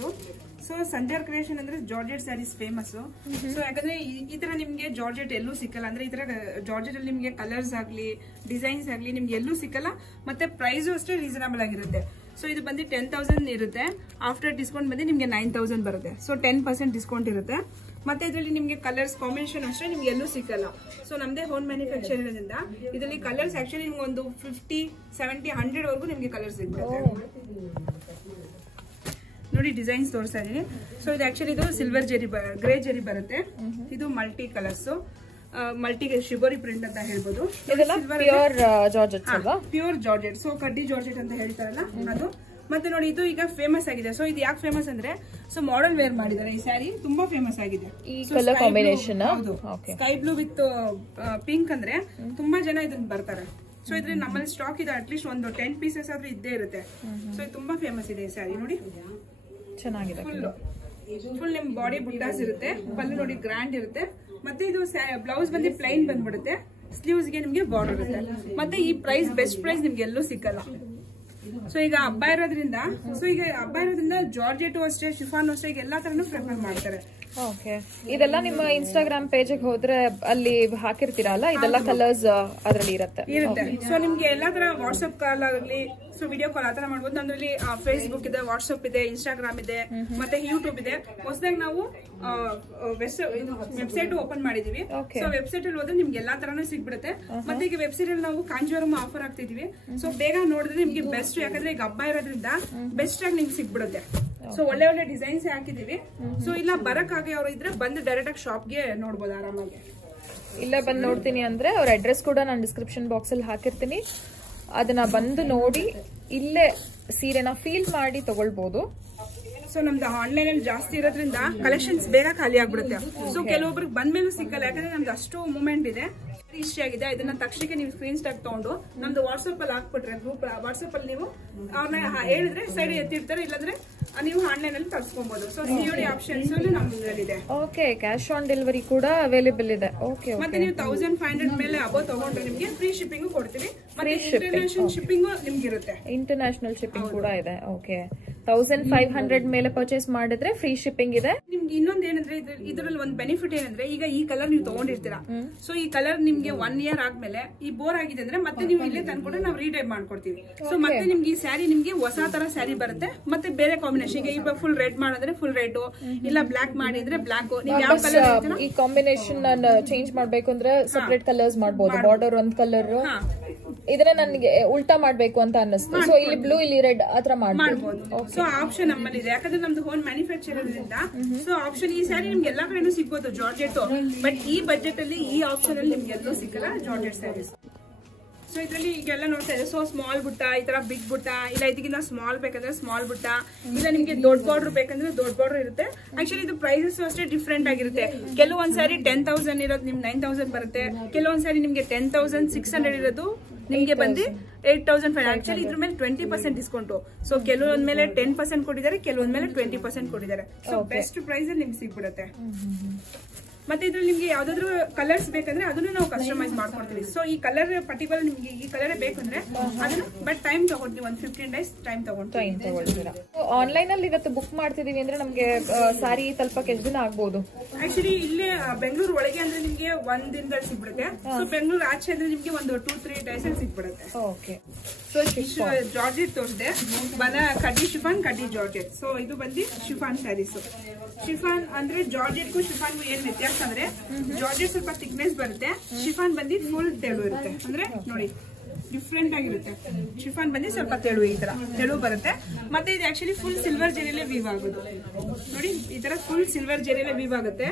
So Sanjar creation ಅಂದ್ರೆ ಜಾರ್ಜೆಟ್ ಸ್ಯಾರೀಸ್ ಫೇಮಸ್. ಸೊ ಯಾಕಂದ್ರೆ ಈ ತರ ನಿಮ್ಗೆ ಜಾರ್ಜೆಟ್ ಎಲ್ಲೂ ಸಿಕ್ಕಲ್ಲ. ಅಂದ್ರೆ ಈ ತರ ಜಾರ್ಜೆಟ್ ಅಲ್ಲಿ ನಿಮ್ಗೆ ಕಲರ್ಸ್ ಆಗ್ಲಿ, ಡಿಸೈನ್ಸ್ ಆಗ್ಲಿ ನಿಮ್ಗೆ ಎಲ್ಲೂ ಸಿಕ್ಕಲ್ಲ. ಮತ್ತೆ ಪ್ರೈಸ್ ಅಷ್ಟೇ ರೀಸನಬಲ್ ಆಗಿರುತ್ತೆ. ಸೊ ಇದು ಬಂದು 10,000 ಇರುತ್ತೆ. ಆಫ್ಟರ್ ಡಿಸ್ಕೌಂಟ್ ಬಂದು ನಿಮ್ಗೆ 9,000 ಬರುತ್ತೆ. ಸೊ 10% ಡಿಸ್ಕೌಂಟ್ ಇರುತ್ತೆ. ಮತ್ತೆ ಇದರಲ್ಲಿ ನಿಮ್ಗೆ ಕಲರ್ಸ್ ಕಾಂಬಿನೇಷನ್ ಅಷ್ಟೇ ನಿಮ್ಗೆ ಎಲ್ಲೂ ಸಿಕ್ಕಲ್ಲ. ಸೊ ನಮ್ದೇ ಹೋಮ್ ಮ್ಯಾನುಫ್ಯಾಕ್ಚರ್ ಇರೋದ್ರಿಂದ ಇದರಲ್ಲಿ ಕಲರ್ಸ್ ಆಕ್ಚುಲಿ ನಿಮ್ಗೆ ಒಂದು 50, 70, 100 ವರೆಗೂ ನಿಮ್ಗೆ ಕಲರ್ಸ್ ಸಿಗುತ್ತೆ ನೋಡಿ. ಡಿಸೈನ್ಸ್ ತೋರಿಸ್ತಾ ಇದೀನಿ. ಸೊ ಇದು ಆಕ್ಚುಲಿ ಇದು ಸಿಲ್ವರ್ ಜರಿ, ಗ್ರೇ ಜರಿ ಬರುತ್ತೆ. ಇದು multi colours. Multi shibori print ಅಂತ ಹೇಳ್ಬೋದು. ಪ್ಯೂರ್ ಜಾರ್ಜೆಟ್ ಅಲ್ವಾ? Pure georgette. ಸೊ ಕಡ್ಡಿ ಜಾರ್ಜೆಟ್ ಅಂತ ಹೇಳ್ತಾರಲ್ಲ ಅದು. ಮತ್ತೆ ನೋಡಿ ಇದು ಈಗ ಫೇಮಸ್ ಆಗಿದೆ. ಸೊ ಇದು ಯಾಕೆ ಫೇಮಸ್ ಅಂದ್ರೆ ಸೊ ಮಾಡೆಲ್ ವೇರ್ ಮಾಡಿದ್ದಾರೆ. ಈ ಸ್ಯಾರಿ ತುಂಬಾ ಫೇಮಸ್ ಆಗಿದೆ. ಈ colour combination sky blue with pink ಅಂದ್ರೆ ತುಂಬಾ ಜನ ಇದನ್ನ ಬರ್ತಾರೆ. ಸೊ ಇದ್ರೆ ನಮ್ಮಲ್ಲಿ ಸ್ಟಾಕ್ ಇದೆ. ಅಟ್ಲೀಸ್ಟ್ ಒಂದು 10 ಪೀಸಸ್ ಆದ್ರೂ ಇದ್ದೇ ಇರುತ್ತೆ. ಸೊ ಇದು ತುಂಬಾ ಫೇಮಸ್ ಇದೆ ಈ ಸ್ಯಾರಿ. ನೋಡಿ ಚೆನ್ನಾಗಿದೆ. ಫುಲ್ ನಿಮ್ ಬಾಡಿ ಬುಟ್ಟಾಸ್ ಇರುತ್ತೆ. ಪಲ್ಲು ನೋಡಿ ಗ್ರ್ಯಾಂಡ್ ಇರುತ್ತೆ. ಮತ್ತೆ ಇದು ಬ್ಲೌಸ್ ಬಂದು ಪ್ಲೈನ್ ಬಂದ್ಬಿಡುತ್ತೆ. ಸ್ಲೀವ್ಸ್ ಗೆ ನಿಮ್ಗೆ ಬಾರ್ಡರ್ ಇರುತ್ತೆ. ಮತ್ತೆ ಈ ಪ್ರೈಸ್ ಬೆಸ್ಟ್ ಪ್ರೈಸ್ ನಿಮ್ಗೆ ಎಲ್ಲೂ ಸಿಕ್ಕಲ್ಲ. ಸೊ ಈಗ ಹಬ್ಬ ಇರೋದ್ರಿಂದ ಜಾರ್ಜೆಟ್ ಅಷ್ಟೇ, ಶಿಫಾನ್ ಅಷ್ಟೇ, ಈಗ ಎಲ್ಲಾ ತರನು ಪ್ರಿಫರ್ ಮಾಡ್ತಾರೆ. ಓಕೆ, ಇದೆಲ್ಲ ನಿಮ್ಮ ಇನ್ಸ್ಟಾಗ್ರಾಮ್ ಪೇಜ್ ಹೋದ್ರೆ ಅಲ್ಲಿ ಹಾಕಿರ್ತೀರಲ್ಲ, ಇದೆಲ್ಲ ಕಲರ್ಸ್ ಅದರಲ್ಲಿ ಇರುತ್ತೆ. ಸೊ ನಿಮ್ಗೆ ಎಲ್ಲಾ ತರ ವಾಟ್ಸ್ಆಪ್ ಕಾಲ್ ಆಗಲಿ, ಸೊ ವಿಡಿಯೋ ಕಾಲ್ ಆತರ ಮಾಡ್ಬೋದು. ನಮ್ಮಲ್ಲಿ ಫೇಸ್ಬುಕ್ ಇದೆ, ವಾಟ್ಸ್ಆಪ್ ಇದೆ, ಇನ್ಸ್ಟಾಗ್ರಾಮ್ ಇದೆ, ಮತ್ತೆ ಯೂಟ್ಯೂಬ್ ಇದೆ. ಹೊಸದಾಗಿ ನಾವು ವೆಬ್ಸೈಟ್ ಓಪನ್ ಮಾಡಿದೀವಿ. ಸೊ ವೆಬ್ಸೈಟ್ ಅಲ್ಲಿ ಹೋದ್ರೆ ನಿಮ್ಗೆ ಎಲ್ಲಾ ತರನು ಸಿಗ್ಬಿಡುತ್ತೆ. ಮತ್ತೆ ಈಗ ವೆಬ್ಸೈಟ್ ಅಲ್ಲಿ ನಾವು ಕಾಂಜೀವರಂ ಆಫರ್ ಆಗ್ತಿದೀವಿ. ಸೊ ಬೇಗ ನೋಡಿದ್ರೆ ನಿಮ್ಗೆ ಬೆಸ್ಟ್, ಯಾಕಂದ್ರೆ ಈಗ ಹಬ್ಬ ಇರೋದ್ರಿಂದ ಬೆಸ್ಟ್ ಆಗಿ ನಿಮ್ಗೆ ಸಿಗ್ಬಿಡುತ್ತೆ. ಸೊ ಒಳ್ಳೆ ಒಳ್ಳೆ ಡಿಸೈನ್ಸ್ ಹಾಕಿದೀವಿ. ಸೊ ಇಲ್ಲ ಬರಕ್ಕಾಗಿ ಅವ್ರು ಇದ್ರೆ ಬಂದು ಡೈರೆಕ್ಟ್ ಆಗಿ ಶಾಪ್ಗೆ ನೋಡ್ಬೋದು ಆರಾಮಾಗಿ. ಇಲ್ಲ ಬಂದು ನೋಡ್ತೀನಿ ಅಂದ್ರೆ ಅವ್ರ ಅಡ್ರೆಸ್ ಕೂಡ ನಾನು ಡಿಸ್ಕ್ರಿಪ್ಷನ್ ಬಾಕ್ಸ್ ಅಲ್ಲಿ ಹಾಕಿರ್ತೀನಿ. ಅದನ್ನ ಬಂದು ನೋಡಿ ಇಲ್ಲೇ ಸೀರೆನ ಫೀಲ್ ಮಾಡಿ ತಗೊಳ್ಬಹುದು. ಸೊ ನಮ್ದು ಆನ್ಲೈನ್ ಅಲ್ಲಿ ಜಾಸ್ತಿ ಇರೋದ್ರಿಂದ ಕಲೆಕ್ಷನ್ಸ್ ಬೇಗ ಖಾಲಿ ಆಗ್ಬಿಡುತ್ತೆ. ಸೊ ಕೆಲವೊಬ್ರಿಗೆ ಬಂದ್ಮೇಲೂ ಸಿಕ್ಕಲ್ಲ, ಯಾಕಂದ್ರೆ ನಮ್ದು ಅಷ್ಟು ಮೂವ್ಮೆಂಟ್ ಇದೆ. ಇಷ್ಟ ಆಗಿದೆ ಇದನ್ನ ತಕ್ಷಣಕ್ಕೆ ನೀವು ಸ್ಕ್ರೀನ್ ಶಾಟ್ ತಗೊಂಡು ನಮ್ದು ವಾಟ್ಸ್ಆಪ್ ಅಲ್ಲಿ ಹಾಕ್ಬಿಟ್ರೆ, ಗ್ರೂಪ್ ವಾಟ್ಸ್ಆಪ್ ಅಲ್ಲಿ ನೀವು ಅವ್ರನ್ನ ಹೇಳಿದ್ರೆ ಸೈಡ್ ಎತ್ತಿರ್ತಾರೆ. ಇಲ್ಲಾಂದ್ರೆ ನೀವು ಆನ್ಲೈನ್ ಅಲ್ಲಿ ತರಿಸ್ಕೊಬಹುದು. ಸೊ ಸಿಒಡಿ ಆಪ್ಷನ್ಸ್ ನಮ್ಮಲ್ಲಿದೆ. ಓಕೆ, ಕ್ಯಾಶ್ ಆನ್ ಡೆಲಿವರಿ ಕೂಡ ಅವೈಲೇಬಲ್ ಇದೆ. ಓಕೆ, ಮತ್ತೆ ನೀವು 1500 ಮೇಲೆ ಅಬೋ ತಗೊಂಡ್ರೆ ನಿಮ್ಗೆ ಫ್ರೀ ಶಿಪ್ಪಿಂಗ್ ಕೊಡ್ತೀವಿ. ಮತ್ತೆ ಇಂಟರ್ನ್ಯಾಷನಲ್ ಶಿಪ್ಪಿಂಗ್ ನಿಮ್ಗೆ ಇರುತ್ತೆ. ಇಂಟರ್ನ್ಯಾಷನಲ್ ಶಿಪ್ಪಿಂಗ್ ಕೂಡ ಇದೆ. ಓಕೆ, 1500 ಮೇಲೆ ಪರ್ಚೇಸ್ ಮಾಡಿದ್ರೆ ಫ್ರೀ ಶಿಪ್ಪಿಂಗ್ ಇದೆ. ನಿಮ್ಗೆ ಇನ್ನೊಂದು ಏನಂದ್ರೆ ಇದರಲ್ಲಿ ಒಂದು ಬೆನಿಫಿಟ್ ಏನಂದ್ರೆ, ಈಗ ಈ ಕಲರ್ ನೀವು ತಗೊಂಡಿರ್ತೀರಾ. ಸೊ ಈ ಕಲರ್ ನಿಮ್ಗೆ 1 ಇಯರ್ ಆದ್ಮೇಲೆ ಈ ಬೋರ್ ಆಗಿದೆ ಅಂದ್ರೆ ಮತ್ತೆ ನೀವು ಇಲ್ಲೇ ತಂದ್ಕೊಂಡ್ರೆ ನಾವು ರೀಟೈಪ್ ಮಾಡ್ಕೊಡ್ತೀವಿ. ಸೊ ಮತ್ತೆ ನಿಮ್ಗೆ ಈ ಸ್ಯಾರಿ ನಿಮ್ಗೆ ಹೊಸ ತರ ಸ್ಯಾರಿ ಬರುತ್ತೆ. ಮತ್ತೆ ಬೇರೆ ಕಾಂಬಿನೇಷನ್, ಈಗ ಫುಲ್ ರೆಡ್ ಮಾಡಿದ್ರೆ ಫುಲ್ ರೆಡ್, ಇಲ್ಲ ಬ್ಲಾಕ್ ಮಾಡಿದ್ರೆ ಬ್ಲಾಕ್. ನೀವು ಯಾವ ಕಲರ್ ಈ ಕಾಂಬಿನೇಷನ್ ಚೇಂಜ್ ಮಾಡ್ಬೇಕು ಅಂದ್ರೆ ಸಪರೇಟ್ ಕಲರ್ಸ್ ಮಾಡಬಹುದು. ಬಾರ್ಡರ್ ಒಂದ್ ಕಲರ್, ಇದನ್ನ ನನಗೆ ಉಲ್ಟಾ ಮಾಡ್ಬೇಕು ಅಂತ ಅನ್ನಿಸ್ತು. ಸೊ ಇಲ್ಲಿ ಬ್ಲೂ, ಇಲ್ಲಿ ರೆಡ್ ಆತರ ಮಾಡಬಹುದು. ಸೊ ಆಪ್ಷನ್ ನಮ್ಮಲ್ಲಿ ಇದೆ, ಯಾಕಂದ್ರೆ ನಮ್ದು ಹೋಮ್ ಮ್ಯಾನುಫ್ಯಾಕ್ಚರ್ ಇರೋದ್ರಿಂದ. ಸೊ ಆಪ್ಷನ್ ಈ ಸ್ಯಾರಿ ನಿಮ್ಗೆ ಎಲ್ಲಾ ಕಡೆನೂ ಸಿಗ್ಬೋದು ಜಾರ್ಜೆಟ್. ಬಟ್ ಈ ಬಜೆಟ್ ಅಲ್ಲಿ ಈ ಆಪ್ಷನ್ ಅಲ್ಲಿ ನಿಮ್ಗೆ ಎಲ್ಲೂ ಸಿಕ್ಕಲ್ಲ ಜಾರ್ಜೆಟ್ ಸ್ಯಾರೀಸ್. ಸೊ ಇದ್ರಲ್ಲಿ ಈಗೆಲ್ಲ ನೋಡ್ತಾ ಇದೆ. ಸೊ ಸ್ಮಾಲ್ ಬುಟ್ಟ, ಈ ತರ ಬಿಗ್ ಬುಟ್ಟ, ಇಲ್ಲ ಇದಕ್ಕಿಂತ ಸ್ಮಾಲ್ ಬೇಕಂದ್ರೆ ಸ್ಮಾಲ್ ಬುಟ್ಟ, ಇಲ್ಲ ನಿಮ್ಗೆ ದೊಡ್ಡ ಬಾರ್ಡರ್ ಬೇಕಂದ್ರೆ ದೊಡ್ಡ ಬಾರ್ಡರ್ ಇರುತ್ತೆ. ಆಕ್ಚುಲಿ ಇದು ಪ್ರೈಸಸ್ ಅಷ್ಟೇ ಡಿಫ್ರೆಂಟ್ ಆಗಿರುತ್ತೆ. ಕೆಲವೊಂದ್ ಸಾರಿ 10,000 ಇರೋದು ನಿಮ್ಗೆ 9,000 ಬರುತ್ತೆ. ಕೆಲವೊಂದ್ ಸಾರಿ ನಿಮ್ಗೆ 10,600 ಇರೋದು ನಿಮ್ಗೆ ಬಂದು 8,500. ಆಕ್ಚುಲಿ ಇದ್ರ ಮೇಲೆ 20% ಡಿಸ್ಕೌಂಟ್. ಸೊ ಕೆಲವೊಂದ್ ಮೇಲೆ 10% ಕೊಟ್ಟಿದ್ದಾರೆ, ಕೆಲವೊಂದ್ ಮೇಲೆ 20% ಕೊಟ್ಟಿದ್ದಾರೆ. ಸೊ ಬೆಸ್ಟ್ ಪ್ರೈಸ್ ಅಲ್ಲಿ ನಿಮ್ಗೆ ಸಿಗ್ಬಿಡುತ್ತೆ. ಮತ್ತೆ ಇದ್ರಲ್ಲಿ ನಿಮ್ಗೆ ಯಾವ್ದಾದ್ರು ಕಲರ್ಸ್ ಬೇಕಂದ್ರೆ ಅದನ್ನು ನಾವು ಕಸ್ಟಮೈಸ್ ಮಾಡ್ಕೊಡ್ತೀವಿ. ಸೊ ಈ ಕಲರ್ ಪರ್ಟಿಕ್ಯುಲರ್ ನಿಮ್ಗೆ ಈ ಕಲರ್ ಬೇಕಂದ್ರೆ ಅದನ್ನು, ಬಟ್ ಟೈಮ್ ತಗೊಳ್ತೀವಿ. ಒಂದು 15 days ಟೈಮ್ ತಗೊಳ್ತೀರಾ. ಆನ್ಲೈನ್ ಅಲ್ಲಿ ಇವತ್ತು ಬುಕ್ ಮಾಡ್ತಿದೀವಿ ಅಂದ್ರೆ ನಮ್ಗೆ ಸಾರಿ ತಲುಪಕ್ಕೆ ಎಷ್ಟು ದಿನ ಆಗ್ಬಹುದು? ಆಕ್ಚುಲಿ ಇಲ್ಲೇ ಬೆಂಗಳೂರು ಒಳಗೆ ಅಂದ್ರೆ ನಿಮ್ಗೆ 1 ದಿನದಲ್ಲಿ ಸಿಗ್ಬಿಡುತ್ತೆ. ಸೊ ಬೆಂಗಳೂರು ಆಚೆ ಅಂದ್ರೆ ನಿಮ್ಗೆ ಒಂದು 2-3 days ಅಲ್ಲಿ ಸಿಗ್ಬಿಡುತ್ತೆ. ಓಕೆ, ಸೊ ಜಾರ್ಜೆಟ್ ತೋರಿಸಿದೆ, ಕಡ್ಡಿ ಶಿಫಾನ್, ಕಡ್ಡಿ ಜಾರ್ಜೆಟ್. ಸೊ ಇದು ಬಂದು ಶಿಫಾನ್ ಸ್ಯಾರೀಸ್. ಶಿಫಾನ್ ಅಂದ್ರೆ ಜಾರ್ಜೆಟ್ಗೂ ಶಿಫಾನ್ಗೂ ಏನ್ ವ್ಯತ್ಯಾಸ ಅಂದ್ರೆ, ಜಾರ್ಜೆಟ್ ಸ್ವಲ್ಪ ಥಿಕ್ನೆಸ್ ಬರುತ್ತೆ, ಶಿಫಾನ್ ಬಂದು ಫುಲ್ ತೆಳು ಇರುತ್ತೆ. ಅಂದ್ರೆ ನೋಡಿ ಡಿಫ್ರೆಂಟ್ ಆಗಿರುತ್ತೆ. ಶಿಫಾನ್ ಬಂದು ಸ್ವಲ್ಪ ತೆಳು, ಈ ತರ ತೆಳು ಬರುತ್ತೆ. ಮತ್ತೆ ಇದು ಆಕ್ಚುಲಿ ಫುಲ್ ಸಿಲ್ವರ್ ಜೆರಿಯಲ್ಲೇ ವೀವ್ ಆಗೋದು. ನೋಡಿ ಈ ತರ ಫುಲ್ ಸಿಲ್ವರ್ ಜೆರಿಯಲ್ಲೇ ವೀವ್ ಆಗುತ್ತೆ.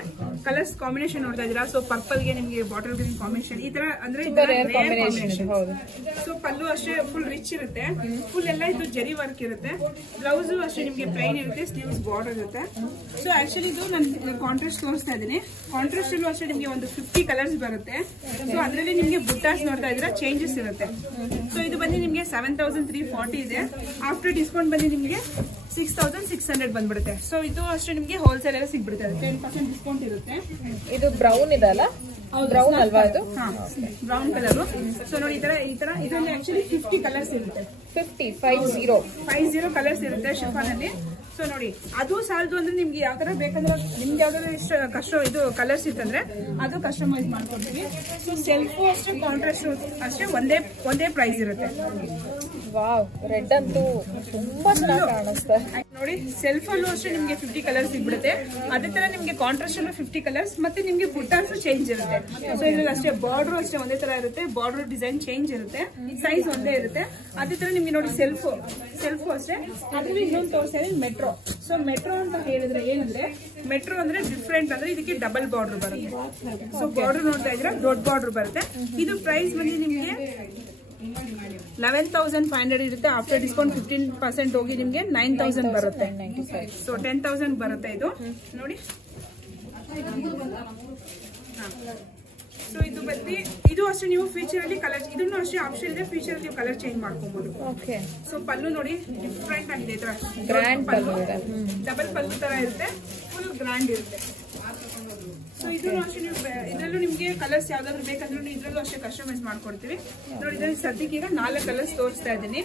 ಕಲರ್ಸ್ ಕಾಂಬಿನೇಷನ್ ನೋಡ್ತಾ ಇದೀರಾ. ಸೊ ಪರ್ಪಲ್ ಗೆ ನಿಮ್ಗೆ ಬಾಟಲ್ ಗ್ರೀನ್ ಕಾಂಬಿನೇಷನ್, ಈ ತರ ಅಂದ್ರೆ ಸೊ ಪಲ್ಲು ಅಷ್ಟೇ ಫುಲ್ ರಿಚ್ ಇರುತ್ತೆ. ಫುಲ್ ಎಲ್ಲ ಇದು ಜೆರಿ ವರ್ಕ್ ಇರುತ್ತೆ. ಬ್ಲೌಸ್ ಅಷ್ಟೇ ನಿಮ್ಗೆ ಪ್ಲೈನ್ ಇರುತ್ತೆ, ಸ್ಲೀವ್ಸ್ ಬಾರ್ಡರ್ ಇರುತ್ತೆ. ಸೊ ಆಕ್ಚುಲಿ ಇದು ನಾನು ಕಾಂಟ್ರಾಸ್ಟ್ ತೋರಿಸ್ತಾ ಇದ್ದೀನಿ. ಕಾಂಟ್ರಾಸ್ಟ್ ಅಲ್ಲೂ ಅಷ್ಟೇ ನಿಮ್ಗೆ ಒಂದು 50 ಕಲರ್ಸ್ ಬರುತ್ತೆ. ಸೊ ಅದರಲ್ಲಿ ನಿಮ್ಗೆ ಬುಟ್ಟಾಸ್ ನೋಡ್ತಾ ಇದ್ದೀರಾ, ಚೇಂಜಸ್ ಇರುತ್ತೆ. ಸೊ ಇದು ಬಂದು ನಿಮ್ಗೆ 7,340 ಇದೆ. ಆಫ್ಟರ್ ಡಿಸ್ಕೌಂಟ್ ಬಂದು ನಿಮ್ಗೆ 6,600 ಬಂದ್ಬಿಡುತ್ತೆ. ಸೊ ಇದು ಅಷ್ಟೇ ನಿಮ್ಗೆ ಹೋಲ್ಸೇಲ್ ಎಲ್ಲ ಸಿಗ್ಬಿಡುತ್ತೆ. 10% ಡಿಸ್ಕೌಂಟ್ ಇರುತ್ತೆ. ಇದು ಬ್ರೌನ್ ಇದೆ ಅಲ್ಲ? ಬ್ರೌನ್ ಅಲ್ವಾ ಇದು? Brown colour. ಸೊ ನೋಡಿ ಈ ತರ ಇದರಲ್ಲಿ ಆಕ್ಚುಲಿ 50 ಕಲರ್ಸ್ ಇರುತ್ತೆ. 50 ಕಲರ್ಸ್ ಇರುತ್ತೆ ಶಿಫಾನ್ ಅಲ್ಲಿ. ಸೊ ನೋಡಿ ಅದು ಸಾಲದು ಅಂದ್ರೆ ನಿಮ್ಗೆ ಯಾವ ತರ ಬೇಕಂದ್ರೆ, ನಿಮ್ಗೆ ಯಾವ್ದಾದ್ರು ಇಷ್ಟ ಇದು ಕಲರ್ಸ್ ಇತ್ತಂದ್ರೆ ಅದು ಕಸ್ಟಮೈಸ್ ಮಾಡ್ಕೊಡ್ತೀವಿ. ಸೊ ಸೆಲ್ಫು ಅಷ್ಟೇ, ಕಾಂಟ್ರಾಸ್ಟ್ ಅಷ್ಟೇ ಒಂದೇ ಪ್ರೈಸ್ ಇರುತ್ತೆ. ವಾವ್, ರೆಡ್ ಅಂತೂ ತುಂಬಾ ಚೆನ್ನಾಗಿ ಕಾಣಿಸ್ತಾ ನೋಡಿ. ಸೆಲ್ಫ್ ಅಲ್ಲೂ ಅಷ್ಟೇ ನಿಮ್ಗೆ 50 ಕಲರ್ಸ್ ಸಿಗ್ಬಿಡುತ್ತೆ. ಅದೇ ತರ ನಿಮ್ಗೆ ಕಾಂಟ್ರಾಸ್ಟ್ ಅಲ್ಲೂ 50 ಕಲರ್ಸ್, ಮತ್ತೆ ನಿಮ್ಗೆ ಬುಟ್ಟಾಸು ಚೇಂಜ್ ಇರುತ್ತೆ. ಸೊ ಇದ್ರಲ್ಲಿ ಅಷ್ಟೇ ಬಾರ್ಡರ್ ಅಷ್ಟೇ ಒಂದೇ ತರ ಇರುತ್ತೆ, ಬಾರ್ಡರ್ ಡಿಸೈನ್ ಚೇಂಜ್ ಇರುತ್ತೆ, ಸೈಜ್ ಒಂದೇ ಇರುತ್ತೆ. ಅದೇ ತರ ನಿಮ್ಗೆ ನೋಡಿ ಸೆಲ್ಫ್ ಅಷ್ಟೇ. ಅದ್ರಲ್ಲಿ ಇನ್ನೊಂದು ತೋರಿಸ್ತಾ ಇದೆ ಮೆಟ್ರೋ. ಸೊ ಮೆಟ್ರೋ ಅಂತ ಹೇಳಿದ್ರೆ ಏನಂದ್ರೆ, ಮೆಟ್ರೋ ಅಂದ್ರೆ ಡಿಫ್ರೆಂಟ್ ಅಂದ್ರೆ ಇದಕ್ಕೆ ಡಬಲ್ ಬಾರ್ಡರ್ ಬರುತ್ತೆ. ಸೊ ಬಾರ್ಡರ್ ನೋಡ್ತಾ ಇದ್ರೆ ದೊಡ್ಡ ಬಾರ್ಡರ್ ಬರುತ್ತೆ. ಇದು ಪ್ರೈಸ್ ಬಂದು ನಿಮ್ಗೆ 11,500 ಇರುತ್ತೆ. ಆಫ್ಟರ್ ಡಿಸ್ಕೌಂಟ್ 15% ಹೋಗಿ ನಿಮ್ಗೆ 9,000 ಬರುತ್ತೆ. ಸೊ 10,000 ಬರುತ್ತೆ ಇದು ನೋಡಿ. ಸೊ ಇದು ಬಂದು ಇದು ಅಷ್ಟೇ ನೀವು ಫ್ಯೂಚರ್ ಅಲ್ಲಿ ಕಲರ್, ಇದನ್ನು ಅಷ್ಟೇ ಆಪ್ಷನ್ ಇದೆ, ಫ್ಯೂಚರ್ ಅಲ್ಲಿ ನೀವು ಕಲರ್ ಚೇಂಜ್ ಮಾಡ್ಕೋಬಹುದು. ಸೊ ಪಲ್ಲು ನೋಡಿ ಡಿಫ್ರೆಂಟ್ ಆಗಿದೆ, ಈ ತರ ಗ್ರ್ಯಾಂಡ್ ಪಲ್ಲು, ಡಬಲ್ ಪಲ್ಲು ತರ ಇರುತ್ತೆ, ಫುಲ್ ಗ್ರ್ಯಾಂಡ್ ಇರುತ್ತೆ. ಸೊ ಇದನ್ನು ಅಷ್ಟೇ ನೀವು ಇದರಲ್ಲೂ ನಿಮ್ಗೆ ಕಲರ್ಸ್ ಯಾವ್ದಾದ್ರು ಬೇಕಂದ್ರೂ ಇದ್ರಲ್ಲೂ ಅಷ್ಟೇ ಕಸ್ಟಮೈಸ್ ಮಾಡ್ಕೊಡ್ತೀವಿ ನೋಡಿ. ಇದ್ರಲ್ಲಿ ಸದ್ಯಕ್ಕೆ ಈಗ 4 ಕಲರ್ಸ್ ತೋರಿಸ್ತಾ ಇದ್ದೀನಿ.